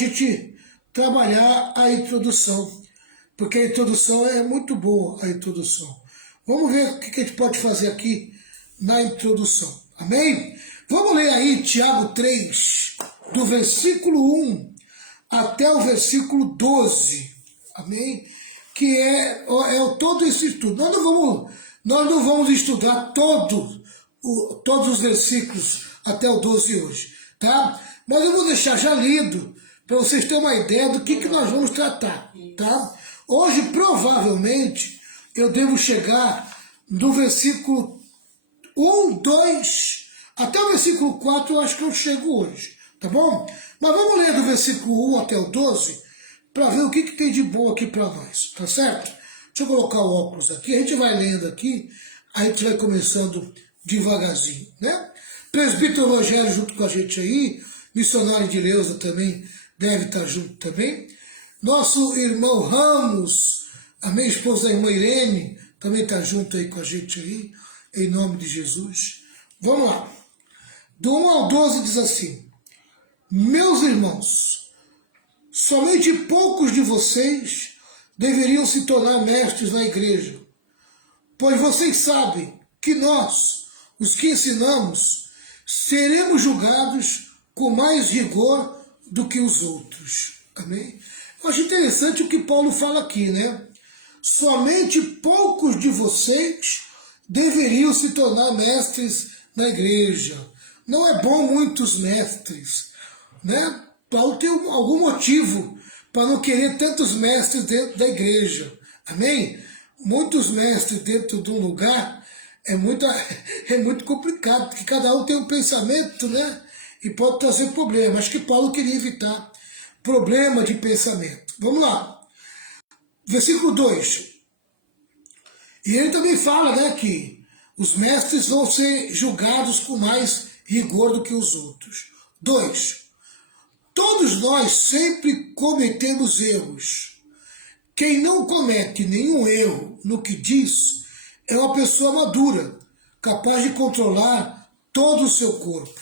gente trabalhar a introdução, porque a introdução é muito boa, a introdução. Vamos ver o que a gente pode fazer aqui na introdução, amém? Vamos ler aí Tiago 3, do versículo 1 até o versículo 12, amém? Que é todo esse estudo. Nós não vamos estudar todos os versículos até o 12 hoje, tá? Mas eu vou deixar já lido, para vocês terem uma ideia do que nós vamos tratar, tá? Hoje, provavelmente, eu devo chegar do versículo 1, 2, até o versículo 4, eu acho que eu chego hoje, tá bom? Mas vamos ler do versículo 1 até o 12, para ver o que tem de bom aqui para nós, tá certo? Deixa eu colocar o óculos aqui, a gente vai lendo aqui, a gente vai começando devagarzinho, né? Presbítero Rogério junto com a gente aí, missionário de Leusa também deve estar junto também. Nosso irmão Ramos, a minha esposa, a irmã Irene, também está junto aí com a gente aí, em nome de Jesus. Vamos lá. Do 1 ao 12 diz assim: meus irmãos, somente poucos de vocês deveriam se tornar mestres na igreja, pois vocês sabem que nós, os que ensinamos, seremos julgados com mais rigor do que os outros. Amém? Eu acho interessante o que Paulo fala aqui, né? Somente poucos de vocês deveriam se tornar mestres na igreja. Não é bom muitos mestres, né? Paulo tem algum motivo para não querer tantos mestres dentro da igreja. Amém? Muitos mestres dentro de um lugar é muito complicado, porque cada um tem um pensamento, né? E pode trazer problema. Acho que Paulo queria evitar problema de pensamento. Vamos lá. Versículo 2. E ele também fala, né, que os mestres vão ser julgados com mais rigor do que os outros. 2. Todos nós sempre cometemos erros. Quem não comete nenhum erro no que diz é uma pessoa madura, capaz de controlar todo o seu corpo.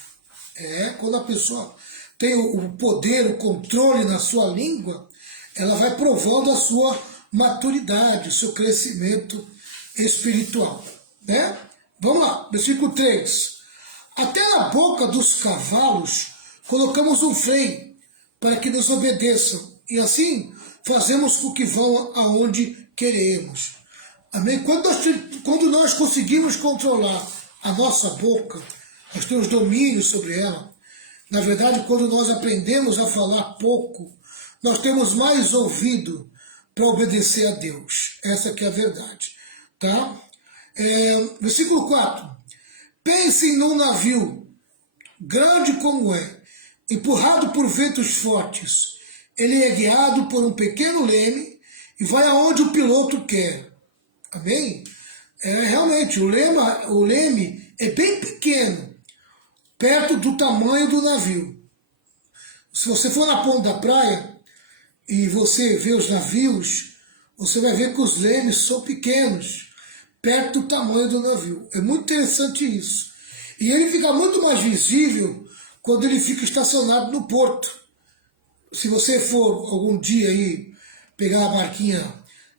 Quando a pessoa tem o poder, o controle na sua língua, ela vai provando a sua maturidade, o seu crescimento espiritual, né? Vamos lá, versículo 3. Até na boca dos cavalos colocamos um freio para que nos obedeçam, e assim fazemos com que vão aonde queremos. Amém? Quando nós conseguimos controlar a nossa boca, nós temos domínio sobre ela. Na verdade, quando nós aprendemos a falar pouco, nós temos mais ouvido para obedecer a Deus. Essa que é a verdade. Tá? Versículo 4. Pensem num navio, grande como é, empurrado por ventos fortes. Ele é guiado por um pequeno leme e vai aonde o piloto quer. Amém? Realmente, o leme é bem pequeno, perto do tamanho do navio. Se você for na ponta da praia e você vê os navios, você vai ver que os lemes são pequenos, perto do tamanho do navio. É muito interessante isso. E ele fica muito mais visível quando ele fica estacionado no porto. Se você for algum dia aí pegar a barquinha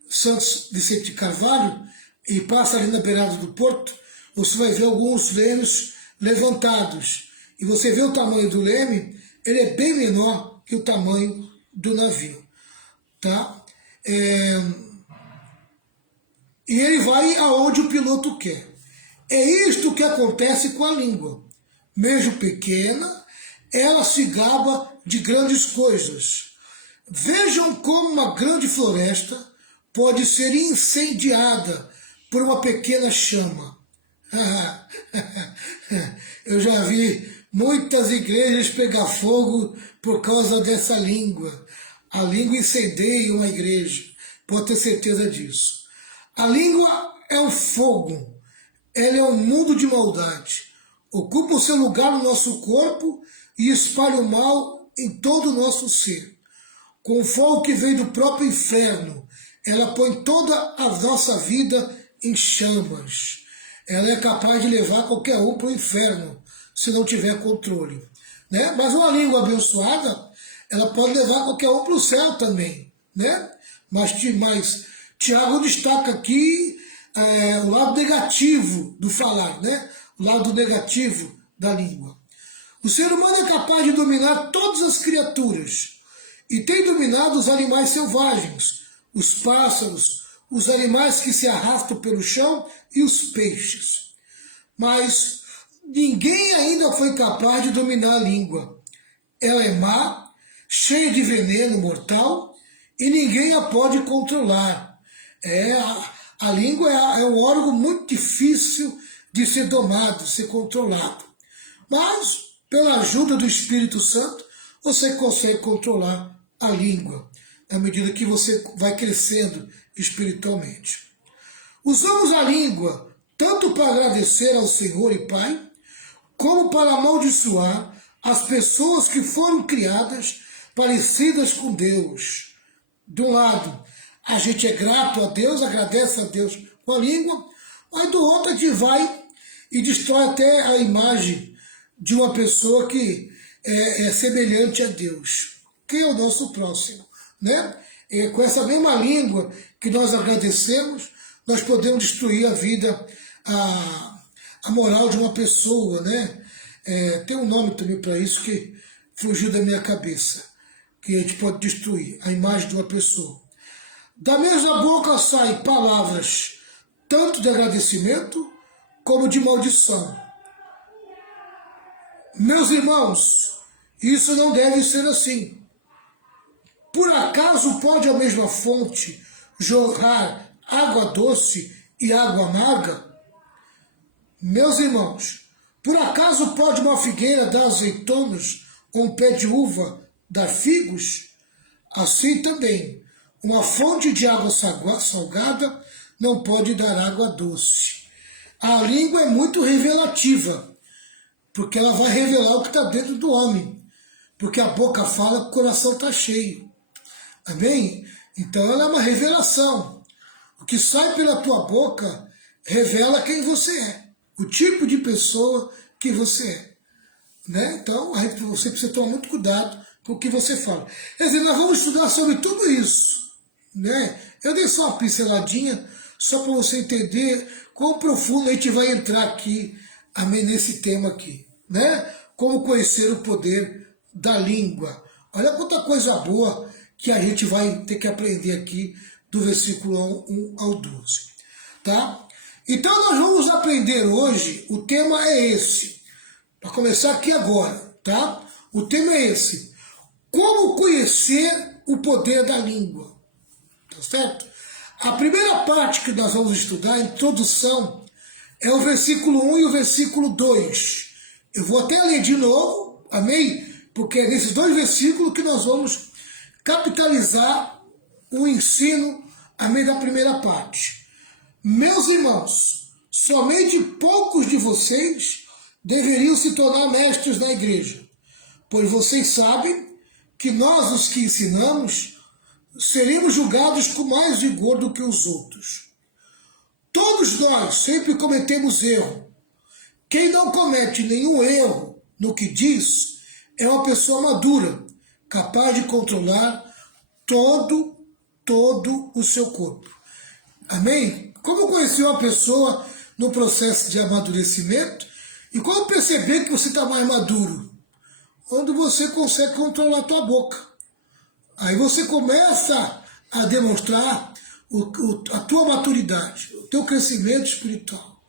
Santos Vicente de Carvalho e passa ali na beirada do porto, você vai ver alguns lemes levantados. E você vê o tamanho do leme, ele é bem menor que o tamanho do navio. Tá? E ele vai aonde o piloto quer. É isto que acontece com a língua. Mesmo pequena, ela se gaba de grandes coisas. Vejam como uma grande floresta pode ser incendiada por uma pequena chama. Eu já vi muitas igrejas pegar fogo por causa dessa língua. A língua incendeia uma igreja, pode ter certeza disso. A língua é um fogo, ela é um mundo de maldade. Ocupa o seu lugar no nosso corpo e espalha o mal em todo o nosso ser. Com o fogo que vem do próprio inferno, ela põe toda a nossa vida em chamas. Ela é capaz de levar qualquer um para o inferno, se não tiver controle. Né? Mas uma língua abençoada, ela pode levar qualquer um para o céu também, né? Mas Tiago destaca aqui o lado negativo do falar, né? O lado negativo da língua. O ser humano é capaz de dominar todas as criaturas e tem dominado os animais selvagens, os pássaros, os animais que se arrastam pelo chão e os peixes. Mas ninguém ainda foi capaz de dominar a língua. Ela é má, cheia de veneno mortal e ninguém a pode controlar. A língua é um órgão muito difícil de ser domado, de ser controlado. Mas, pela ajuda do Espírito Santo, você consegue controlar a língua, à medida que você vai crescendo espiritualmente. Usamos a língua tanto para agradecer ao Senhor e Pai, como para amaldiçoar as pessoas que foram criadas parecidas com Deus. De um lado, a gente é grato a Deus, agradece a Deus com a língua, mas do outro a gente vai e destrói até a imagem de uma pessoa que é semelhante a Deus. Quem é o nosso próximo, né? Com essa mesma língua que nós agradecemos, nós podemos destruir a vida, a moral de uma pessoa, né? Tem um nome também para isso que fugiu da minha cabeça, que a gente pode destruir a imagem de uma pessoa. Da mesma boca saem palavras tanto de agradecimento como de maldição. Meus irmãos, isso não deve ser assim. Por acaso pode a mesma fonte jorrar água doce e água amarga? Meus irmãos, por acaso pode uma figueira dar azeitonas ou um pé de uva dar figos? Assim também, uma fonte de água salgada não pode dar água doce. A língua é muito revelativa, porque ela vai revelar o que está dentro do homem. Porque a boca fala que o coração está cheio. Amém? Então ela é uma revelação. O que sai pela tua boca revela quem você é. O tipo de pessoa que você é. Né? Então você precisa tomar muito cuidado com o que você fala. Quer dizer, nós vamos estudar sobre tudo isso. Né? Eu dei só uma pinceladinha, só para você entender quão profundo a gente vai entrar aqui, amém, nesse tema aqui. Né? Como conhecer o poder da língua. Olha quanta coisa boa que a gente vai ter que aprender aqui do versículo 1 ao 12. Tá? Então nós vamos aprender hoje, o tema é esse. Para começar aqui agora, tá? O tema é esse. Como conhecer o poder da língua. Tá certo? A primeira parte que nós vamos estudar, a introdução, é o versículo 1 e o versículo 2. Eu vou até ler de novo, amém? Porque é nesses dois versículos que nós vamos capitalizar o ensino, amém, da primeira parte. Meus irmãos, somente poucos de vocês deveriam se tornar mestres da igreja, pois vocês sabem que nós, os que ensinamos, seremos julgados com mais rigor do que os outros. Todos nós sempre cometemos erro. Quem não comete nenhum erro no que diz é uma pessoa madura, capaz de controlar todo o seu corpo. Amém? Como conhecer uma pessoa no processo de amadurecimento e como perceber que você está mais maduro? Quando você consegue controlar a tua boca. Aí você começa a demonstrar a tua maturidade, o teu crescimento espiritual.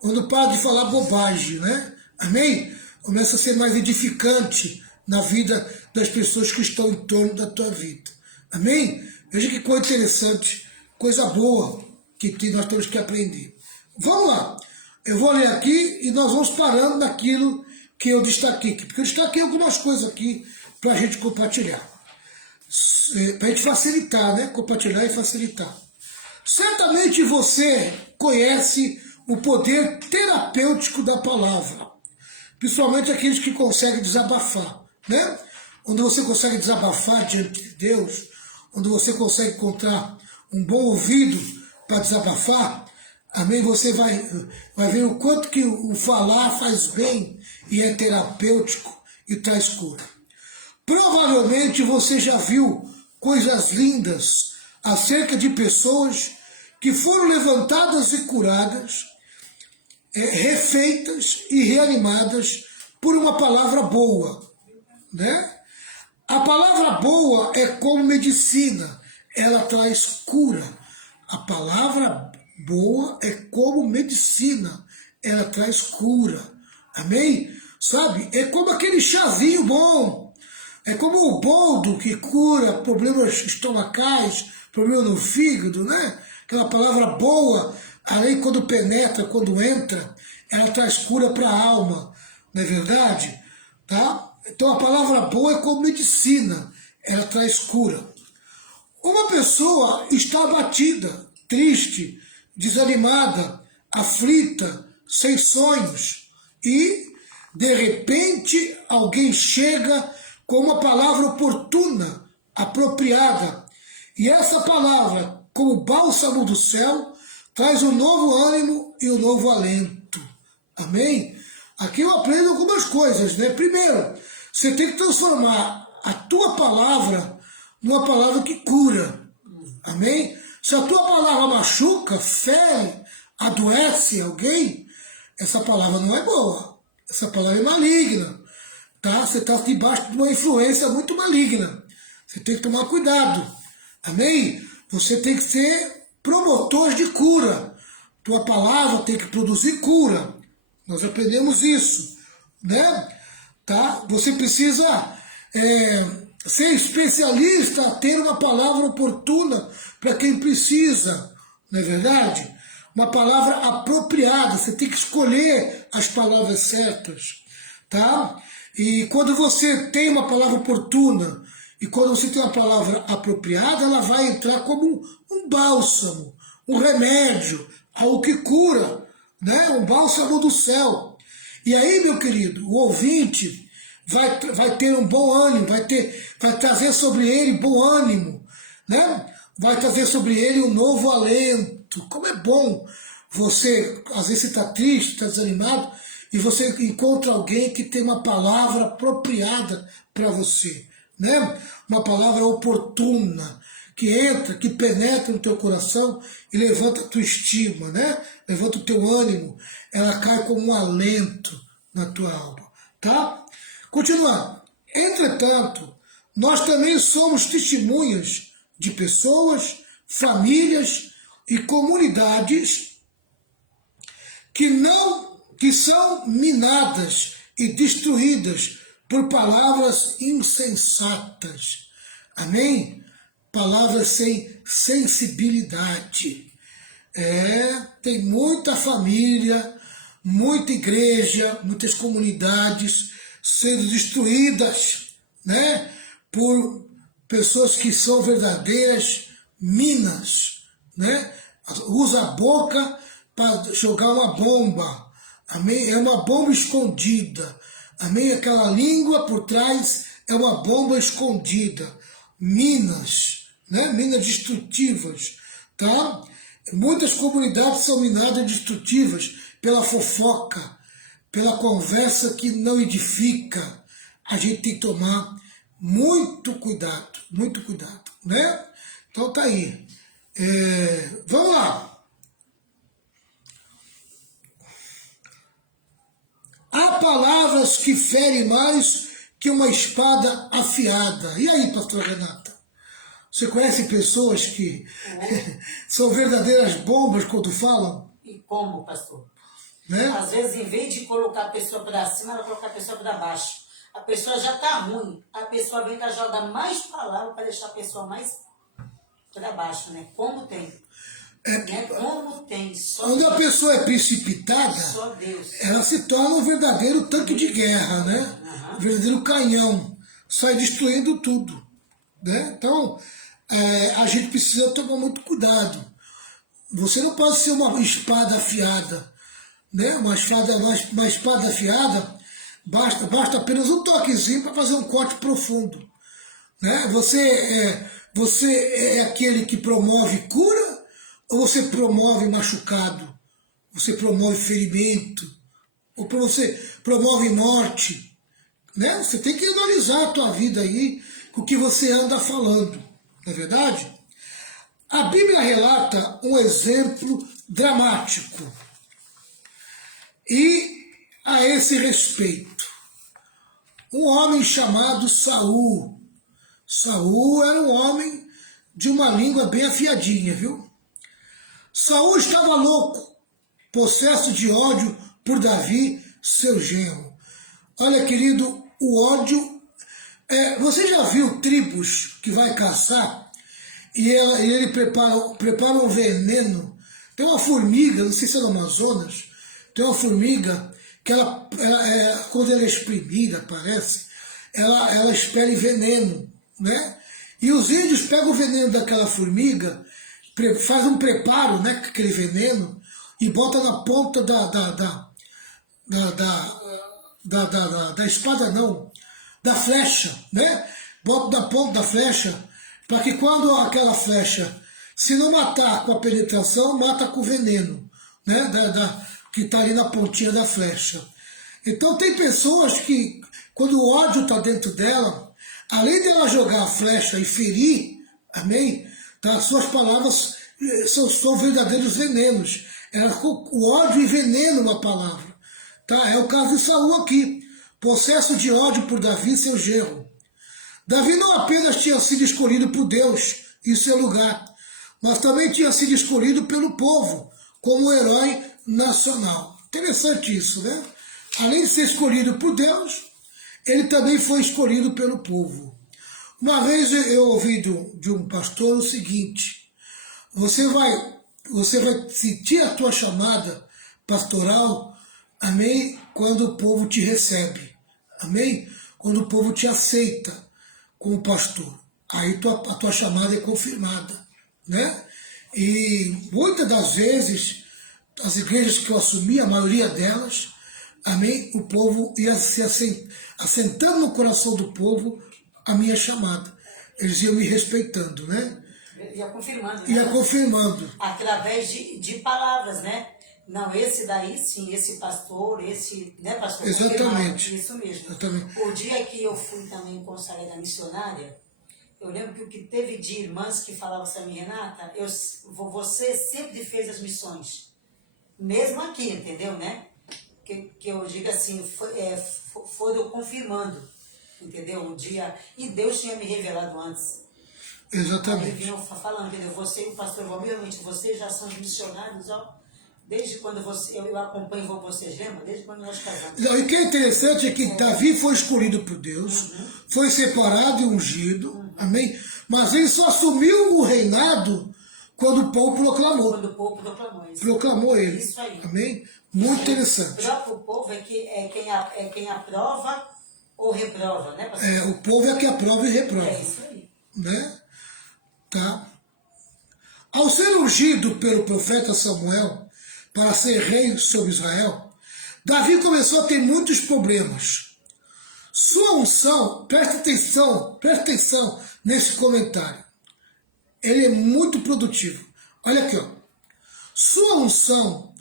Quando para de falar bobagem, né? Amém? Começa a ser mais edificante na vida das pessoas que estão em torno da tua vida. Amém? Veja que coisa interessante, coisa boa que nós temos que aprender. Vamos lá. Eu vou ler aqui e nós vamos parando naquilo que eu destaquei aqui. Porque eu destaquei algumas coisas aqui para a gente compartilhar. Para a gente facilitar, né? Compartilhar e facilitar. Certamente você conhece o poder terapêutico da palavra. Principalmente aqueles que conseguem desabafar, né? Onde você consegue desabafar diante de Deus, onde você consegue encontrar um bom ouvido para desabafar, amém? Você vai ver o quanto que o falar faz bem e é terapêutico e traz cura. Provavelmente você já viu coisas lindas acerca de pessoas que foram levantadas e curadas, refeitas e reanimadas por uma palavra boa, né? A palavra boa é como medicina, ela traz cura. A palavra boa é como medicina, ela traz cura. Amém? Sabe? É como aquele chazinho bom. É como o boldo que cura problemas estomacais, problemas no fígado, né? Aquela palavra boa, aí quando penetra, quando entra, ela traz cura para a alma. Não é verdade? Tá? Então a palavra boa é como medicina, ela traz cura. Uma pessoa está abatida, triste, desanimada, aflita, sem sonhos e, de repente, alguém chega com uma palavra oportuna, apropriada. E essa palavra, como bálsamo do céu, traz um novo ânimo e um novo alento. Amém? Aqui eu aprendo algumas coisas, né? Primeiro, você tem que transformar a tua palavra numa palavra que cura. Amém? Se a tua palavra machuca, fere, adoece alguém, essa palavra não é boa. Essa palavra é maligna. Tá? Você está debaixo de uma influência muito maligna. Você tem que tomar cuidado. Amém? Você tem que ser promotor de cura. Tua palavra tem que produzir cura. Nós aprendemos isso, né? Tá? Você precisa ser especialista a ter uma palavra oportuna para quem precisa, não é verdade? Uma palavra apropriada, você tem que escolher as palavras certas, tá? E quando você tem uma palavra oportuna e quando você tem uma palavra apropriada, ela vai entrar como um bálsamo, um remédio, algo que cura, né? Um bálsamo do céu. E aí, meu querido, o ouvinte vai ter um bom ânimo, vai trazer sobre ele bom ânimo, né? Vai trazer sobre ele um novo alento. Como é bom você, às vezes você está triste, está desanimado, e você encontra alguém que tem uma palavra apropriada para você, né? Uma palavra oportuna, que entra, que penetra no teu coração e levanta a tua estima, né? Levanta o teu ânimo, ela cai como um alento na tua alma, tá? Continuando. Entretanto, nós também somos testemunhas de pessoas, famílias e comunidades que são minadas e destruídas por palavras insensatas. Amém? Palavras sem sensibilidade. Tem muita família, muita igreja, muitas comunidades sendo destruídas, né, por pessoas que são verdadeiras minas, né? Usa a boca para jogar uma bomba. Amém? É uma bomba escondida. Amém? Aquela língua por trás é uma bomba escondida. Minas, né? Minas destrutivas, tá? Muitas comunidades são minadas e destrutivas pela fofoca, pela conversa que não edifica. A gente tem que tomar muito cuidado, né? Então tá aí. Vamos lá. Há palavras que ferem mais que uma espada afiada. E aí, pastora Renata? Você conhece pessoas que são verdadeiras bombas quando falam? E como, pastor? Né? Às vezes, em vez de colocar a pessoa para cima, ela coloca a pessoa para baixo. A pessoa já está ruim. A pessoa vem para jogar mais palavras para deixar a pessoa mais para baixo, né? Como tem. Né? Como tem. Quando a pessoa é precipitada, só Deus. Ela se torna um verdadeiro tanque de guerra, né? Um verdadeiro canhão. Sai destruindo tudo. Né? Então, a gente precisa tomar muito cuidado. Você não pode ser uma espada afiada. Né? Uma espada afiada, basta apenas um toquezinho para fazer um corte profundo. Né? Você é aquele que promove cura ou você promove machucado? Você promove ferimento? Ou você promove morte? né? Você tem que analisar a tua vida aí, com o que você anda falando, não é verdade? A Bíblia relata um exemplo dramático. E a esse respeito, um homem chamado Saul. Saul era um homem de uma língua bem afiadinha, viu? Saul estava louco, possesso de ódio por Davi, seu genro. Olha, querido, o ódio... você já viu tribos que vai caçar e ele prepara um veneno? Tem uma formiga, não sei se é no Amazonas, tem uma formiga que quando ela é espremida, parece, ela expele veneno, né? E os índios pegam o veneno daquela formiga, fazem um preparo, né, com aquele veneno, e bota na ponta da espada, não, da flecha, né? Bota na ponta da flecha, para que quando aquela flecha, se não matar com a penetração, mata com o veneno, né? Que está ali na pontinha da flecha. Então tem pessoas que, quando o ódio está dentro dela, além dela jogar a flecha e ferir, amém? Tá? Suas palavras são verdadeiros venenos. O ódio envenena uma palavra. Tá? É o caso de Saul aqui. Possesso de ódio por Davi, seu genro. Davi não apenas tinha sido escolhido por Deus em seu lugar, mas também tinha sido escolhido pelo povo como herói nacional. Interessante isso, né? Além de ser escolhido por Deus, ele também foi escolhido pelo povo. Uma vez eu ouvi de um pastor o seguinte: você vai sentir a tua chamada pastoral, amém, quando o povo te recebe, amém, quando o povo te aceita como pastor. Aí a tua chamada é confirmada, né? E muitas das vezes, as igrejas que eu assumi, a maioria delas, amém, o povo ia se assentando no coração do povo a minha chamada. Eles iam me respeitando, né? Ia confirmando. Ia confirmando. Através de palavras, né? Não, esse daí sim, esse pastor, né, pastor? Exatamente. Isso mesmo. Exatamente. O dia que eu fui também consagrada missionária, eu lembro que o que teve de irmãs que falavam assim, Renata, você sempre fez as missões. Mesmo aqui, entendeu, né? Que eu digo assim, foram confirmando, entendeu? Um dia, e Deus tinha me revelado antes. Exatamente. Aí vinham falando, entendeu? Você e o pastor Valmir, realmente, vocês já são missionários, ó. Desde quando eu acompanho vocês, lembra? Desde quando nós casamos. E o que é interessante é que Davi foi escolhido por Deus, foi separado e ungido, amém? Mas ele só assumiu o reinado quando o povo proclamou. Quando o povo proclamou isso. Proclamou ele. Isso aí. Amém? Muito interessante. O próprio povo é quem aprova ou reprova, né, pastor? O povo é que aprova e reprova. É isso aí. Né? Tá? Ao ser ungido pelo profeta Samuel para ser rei sobre Israel, Davi começou a ter muitos problemas. Sua unção, presta atenção nesse comentário. Ele é muito produtivo. Olha aqui, ó. Sua unção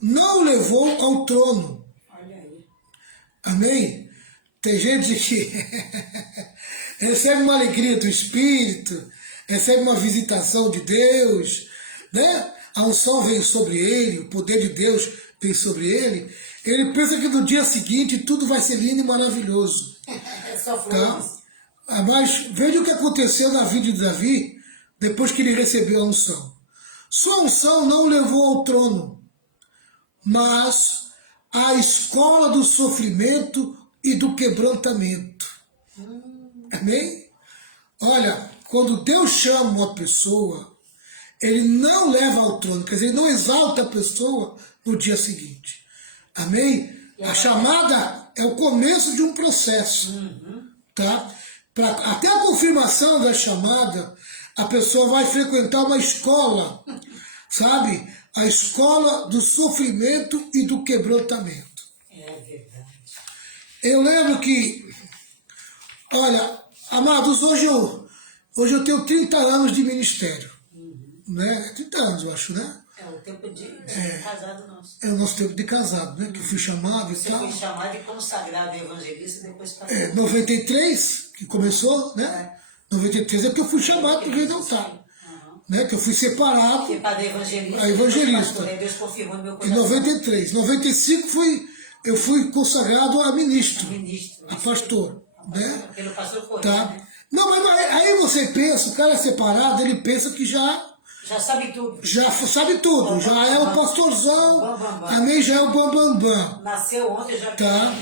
não o levou ao trono. Olha aí. Amém? Tem gente que recebe uma alegria do Espírito, recebe uma visitação de Deus, né? A unção vem sobre ele, o poder de Deus vem sobre ele. Ele pensa que no dia seguinte tudo vai ser lindo e maravilhoso. É só flores. Tá? Mas veja o que aconteceu na vida de Davi depois que ele recebeu a unção. Sua unção não o levou ao trono, mas à escola do sofrimento e do quebrantamento. Amém? Olha, quando Deus chama uma pessoa, ele não leva ao trono, quer dizer, ele não exalta a pessoa no dia seguinte. Amém? A chamada é o começo de um processo. Tá? Até a confirmação da chamada, a pessoa vai frequentar uma escola, sabe? A escola do sofrimento e do quebrantamento. É verdade. Eu lembro que, olha, amados, hoje eu tenho 30 anos de ministério. Né? 30 anos, eu acho, né? É o tempo de casado nosso. É o nosso tempo de casado, né? Que eu fui chamado e Você tal. foi chamado e consagrado evangelista depois casado. 93, que começou, né? 93 é que eu fui chamado para o reino do altar. Né? Que eu fui separado. Porque para evangelista. A evangelista. Pastor, aí Deus confirmou no meu Em coração. 93. 95 eu fui consagrado a ministro. Ministro. A pastor. Né? Pelo pastor Correia, Tá. né? Não, mas aí você pensa, o cara é separado, ele pensa que já sabe tudo. Já sabe tudo, já é o pastorzão, amém, já é o bambambam. Nasceu ontem, já tá.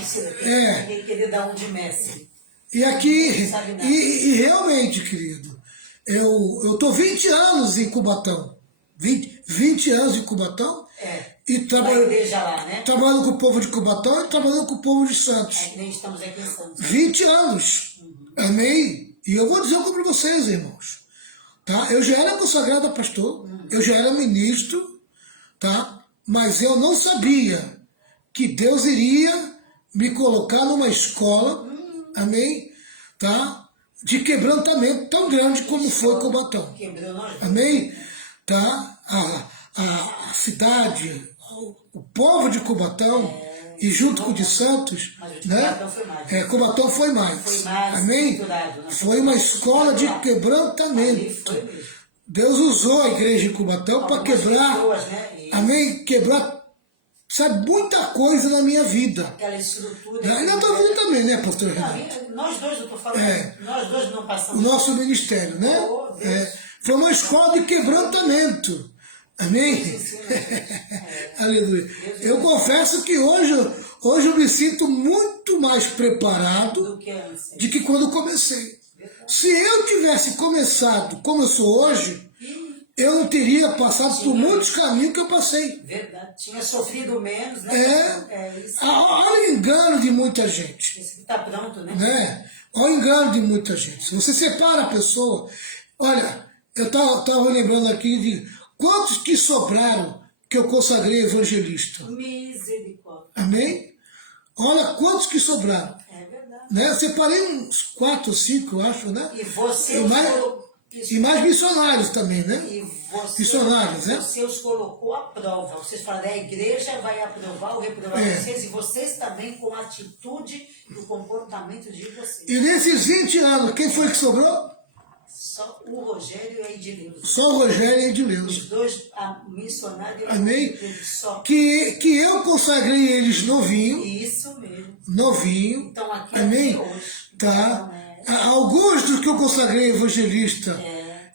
querer dar um de mestre. E aqui, e realmente, querido, eu tô 20 anos em Cubatão, 20 anos em Cubatão, e trabalhando com o povo de Cubatão e trabalhando com o povo de Santos. Nem estamos aqui em Santos. 20 anos, amém? E eu vou dizer algo para vocês, irmãos. Tá? Eu já era consagrado a pastor, eu já era ministro, tá? Mas eu não sabia que Deus iria me colocar numa escola, amém? Tá? De quebrantamento tão grande como foi Cubatão. Amém? Tá? A cidade, o povo de Cubatão, e junto com o de Santos, né? Cubatão foi mais. Amém? Foi uma escola de quebrantamento. Deus usou a igreja de Cubatão para quebrar, amém? Quebrar, sabe, muita coisa na minha vida. Aquela estrutura. E na tua vida também, né, pastor Renato? Nós dois, eu estou falando, nós dois não passamos. O nosso ministério, né? Foi uma escola de quebrantamento. Amém? Aleluia. Eu confesso que hoje eu me sinto muito mais preparado do que quando comecei. Se eu tivesse começado como eu sou hoje, eu não teria passado por muitos caminhos que eu passei. Verdade. Tinha sofrido menos, né? Olha o engano de muita gente. Esse que está pronto, né? Olha o engano de muita gente. Se você separa a pessoa... Olha, eu estava lembrando aqui de... Quantos que sobraram que eu consagrei evangelista? Misericórdia. Amém? Olha quantos que sobraram. É verdade. Né? Separei uns 4 ou 5, eu acho, né? E você e mais missionários também, né? E você, missionários, né? Você os colocou à prova. Vocês falaram, a igreja vai aprovar ou reprovar vocês, e vocês também com a atitude e o comportamento de vocês. E nesses 20 anos, quem foi que sobrou? Só o Rogério e a Edileuza. Só o Rogério e a Edileuza. Os dois missionários. Amém? Só. Que eu consagrei eles novinho. Isso mesmo. Novinho. Então aqui amém? Hoje. Tá. Alguns dos que eu consagrei evangelista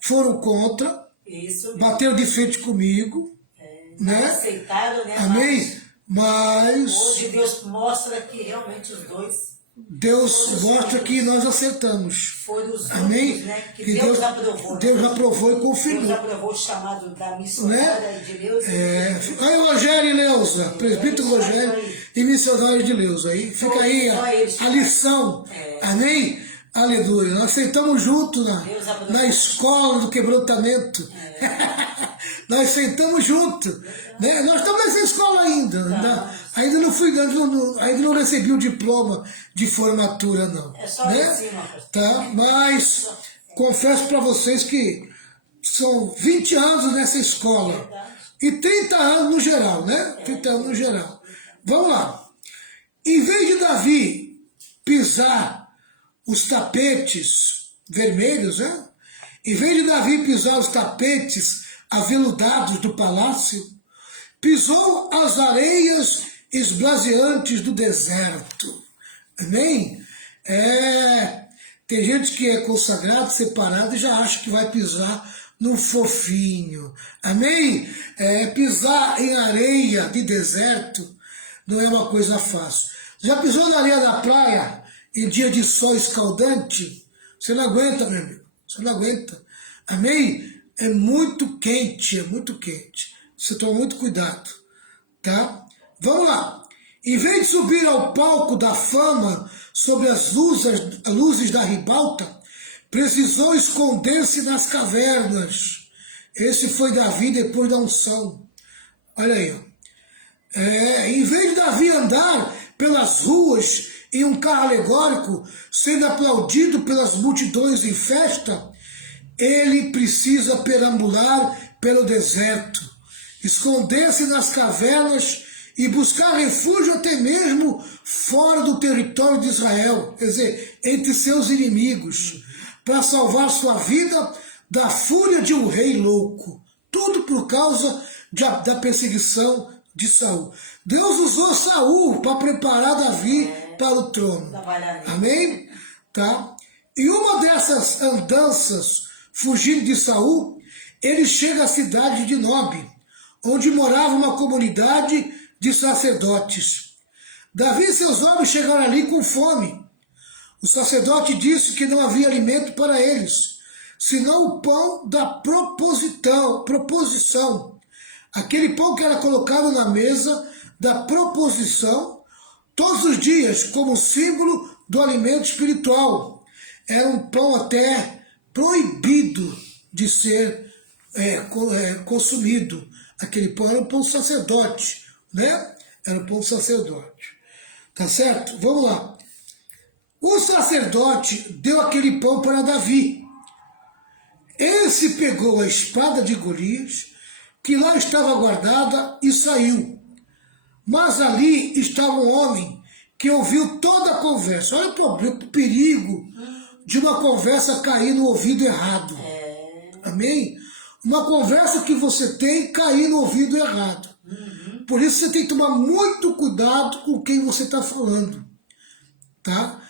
foram contra. Isso mesmo. Bateram de frente comigo. Né? Aceitaram, né? Amém? Mas... Hoje Deus mostra que realmente os dois... Deus mostra que nós acertamos. Foram os amém? Outros, né? Que Deus aprovou. Deus aprovou e confirmou. Deus aprovou o chamado da missionária de Leusa. Aí Rogério e Leusa, presbítero Rogério e missionário de Leusa. Aí fica aí a lição. Amém? Aleluia. Nós sentamos juntos na escola do quebrantamento. Nós sentamos juntos. Né? Nós estamos nessa escola ainda. Ainda não fui, ainda não recebi o diploma de formatura, não. É só né? cima, tá? Mas confesso para vocês que são 20 anos nessa escola. E 30 anos no geral, né? 30 anos no geral. Vamos lá. Em vez de Davi pisar os tapetes vermelhos, né? Em vez de Davi pisar os tapetes aveludados do palácio, pisou as areias esbraseantes do deserto. Amém? Tem gente que é consagrado, separado, e já acha que vai pisar no fofinho. Amém? Pisar em areia de deserto não é uma coisa fácil. Já pisou na areia da praia em dia de sol escaldante? Você não aguenta, meu amigo. Você não aguenta. Amém? É muito quente, é muito quente. Você toma muito cuidado, tá? Vamos lá. Em vez de subir ao palco da fama sobre as luzes da ribalta, precisou esconder-se nas cavernas. Esse foi Davi depois da unção. Olha aí, ó. Em vez de Davi andar pelas ruas em um carro alegórico, sendo aplaudido pelas multidões em festa, ele precisa perambular pelo deserto. esconder-se nas cavernas e buscar refúgio até mesmo fora do território de Israel, quer dizer, entre seus inimigos, para salvar sua vida da fúria de um rei louco. Tudo por causa da perseguição de Saul. Deus usou Saul para preparar Davi para o trono. Amém? Tá? E uma dessas andanças, fugindo de Saul, ele chega à cidade de Nob, onde morava uma comunidade de sacerdotes. Davi e seus homens chegaram ali com fome. O sacerdote disse que não havia alimento para eles, senão o pão da proposição. Aquele pão que era colocado na mesa da proposição todos os dias como símbolo do alimento espiritual. Era um pão até proibido de ser consumido. Aquele pão era um pão sacerdote, né? Era um pão sacerdote. Tá certo? Vamos lá. O sacerdote deu aquele pão para Davi. Esse pegou a espada de Golias, que lá estava guardada, e saiu. Mas ali estava um homem que ouviu toda a conversa. Olha o perigo de uma conversa cair no ouvido errado. Amém? Uma conversa que você tem cair no ouvido errado. Por isso você tem que tomar muito cuidado com quem você está falando. Tá?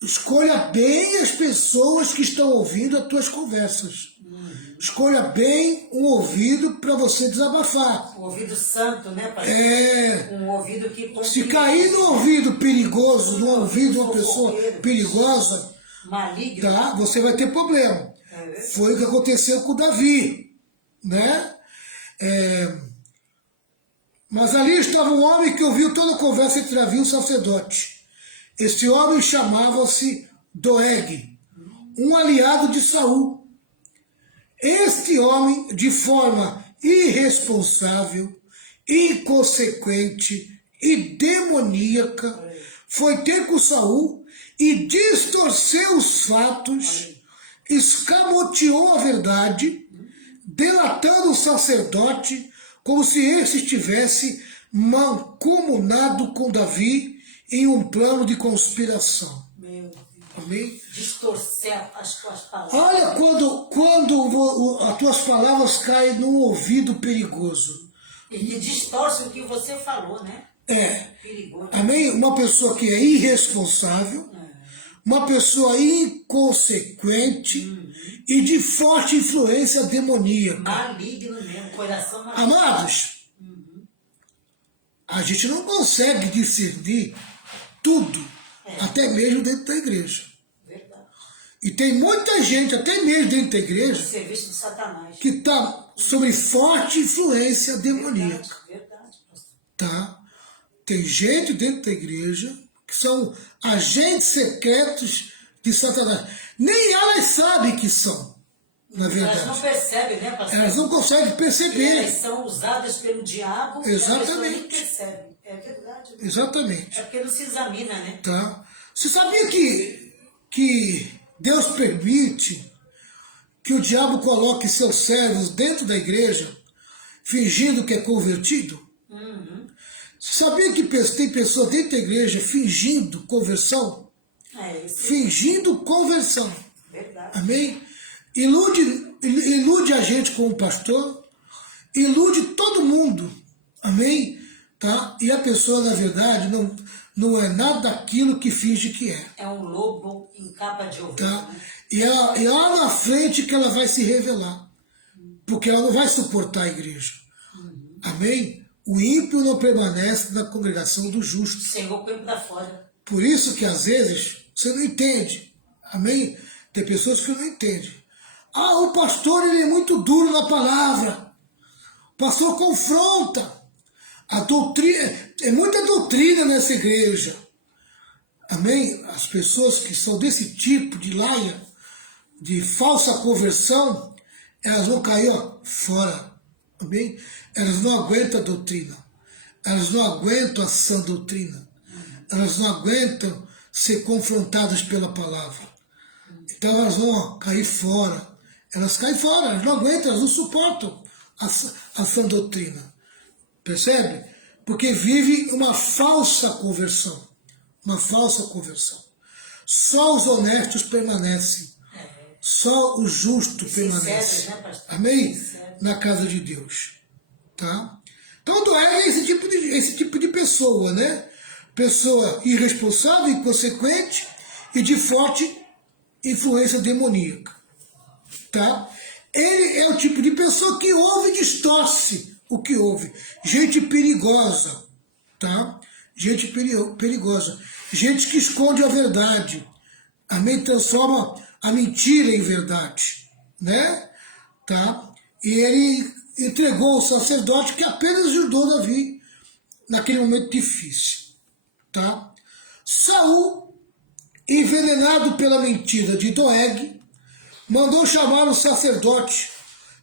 Escolha bem as pessoas que estão ouvindo as tuas conversas. Escolha bem um ouvido para você desabafar. Um ouvido santo, né, pastor? Um ouvido que... Se cair no ouvido perigoso, no ouvido de uma pessoa perigosa, maligno, tá? Você vai ter problema. Foi o que aconteceu com Davi, né? Mas ali estava um homem que ouviu toda a conversa entre Davi e o sacerdote. Esse homem chamava-se Doeg, um aliado de Saul. Este homem, de forma irresponsável, inconsequente e demoníaca, foi ter com Saul e distorceu os fatos, escamoteou a verdade, delatando o sacerdote como se esse estivesse mancomunado com Davi em um plano de conspiração. Amém? Distorcer as tuas palavras. Olha quando as tuas palavras caem num ouvido perigoso. E distorce o que você falou, né? Perigoso. Amém? Uma pessoa que é irresponsável, uma pessoa inconsequente e de forte influência demoníaca. Maligno mesmo, coração maligno. Amados, a gente não consegue discernir tudo, até mesmo dentro da igreja. E tem muita gente, até mesmo dentro da igreja, serviço de Satanás, que está sob forte influência demoníaca. Verdade, tá? Tem gente dentro da igreja que são agentes secretos de Satanás. Nem elas sabem que são, na verdade. Elas não percebem, né, pastor? Elas não conseguem perceber. Elas são usadas pelo diabo. Exatamente. E a pessoa nem percebe. É verdade. Exatamente. É porque não se examina, né? Tá? Você sabia que Deus permite que o diabo coloque seus servos dentro da igreja, fingindo que é convertido? Você sabia que tem pessoas dentro da igreja fingindo conversão? Fingindo conversão. Verdade. Amém? Ilude a gente como pastor, ilude todo mundo. Amém? Tá? E a pessoa, na verdade, não é nada daquilo que finge que é. É um lobo em capa de ovelha. Tá? E é lá na frente que ela vai se revelar. Porque ela não vai suportar a igreja. Amém? O ímpio não permanece na congregação do justo. Senhor, põe para fora. Por isso que às vezes você não entende. Amém? Tem pessoas que não entendem. O pastor ele é muito duro na palavra. O pastor confronta. A doutrina, é muita doutrina nessa igreja. Amém? As pessoas que são desse tipo de laia, de falsa conversão, elas vão cair fora. Amém? Elas não aguentam a doutrina. Elas não aguentam a sã doutrina. Elas não aguentam ser confrontadas pela palavra. Então elas vão cair fora. Elas caem fora, elas não aguentam, elas não suportam a sã doutrina. Percebe? Porque vive uma falsa conversão. Uma falsa conversão. Só os honestos permanecem. Só o justo permanece. Né, pastor? Amém? Na casa de Deus. Tá? Então Doeg é esse tipo de pessoa, né? Pessoa irresponsável, inconsequente e de forte influência demoníaca. Tá? Ele é o tipo de pessoa que ouve e distorce o que ouve. Gente perigosa. Tá? Gente perigosa. Gente que esconde a verdade. Amém? Transforma a mentira em verdade. Né? Tá? E ele entregou o sacerdote que apenas ajudou Davi naquele momento difícil. Tá? Saul, envenenado pela mentira de Doeg, mandou chamar o sacerdote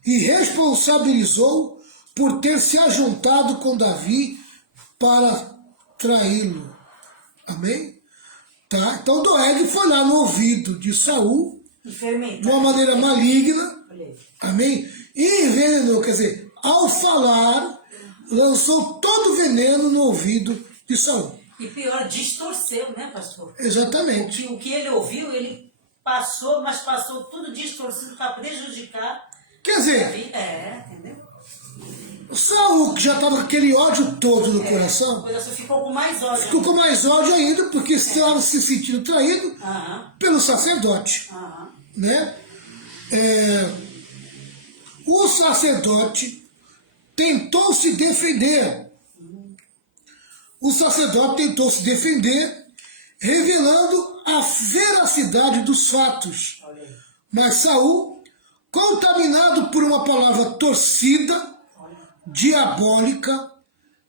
e responsabilizou por ter se ajuntado com Davi para traí-lo. Amém? Tá? Então Doeg foi lá no ouvido de Saul, de uma maneira maligna, amém? E envenenou, quer dizer, ao falar, lançou todo o veneno no ouvido de Saul. E pior, distorceu, né, pastor? Exatamente. O que ele ouviu, ele passou, mas passou tudo distorcido para prejudicar. Quer dizer, entendeu? Saul, que já estava com aquele ódio todo no coração, O coração ficou com mais ódio. ficou com mais ódio ainda, porque estava se sentindo traído pelo sacerdote. Né? O sacerdote tentou se defender. O sacerdote tentou se defender, revelando a veracidade dos fatos. Mas Saul, contaminado por uma palavra torcida, diabólica,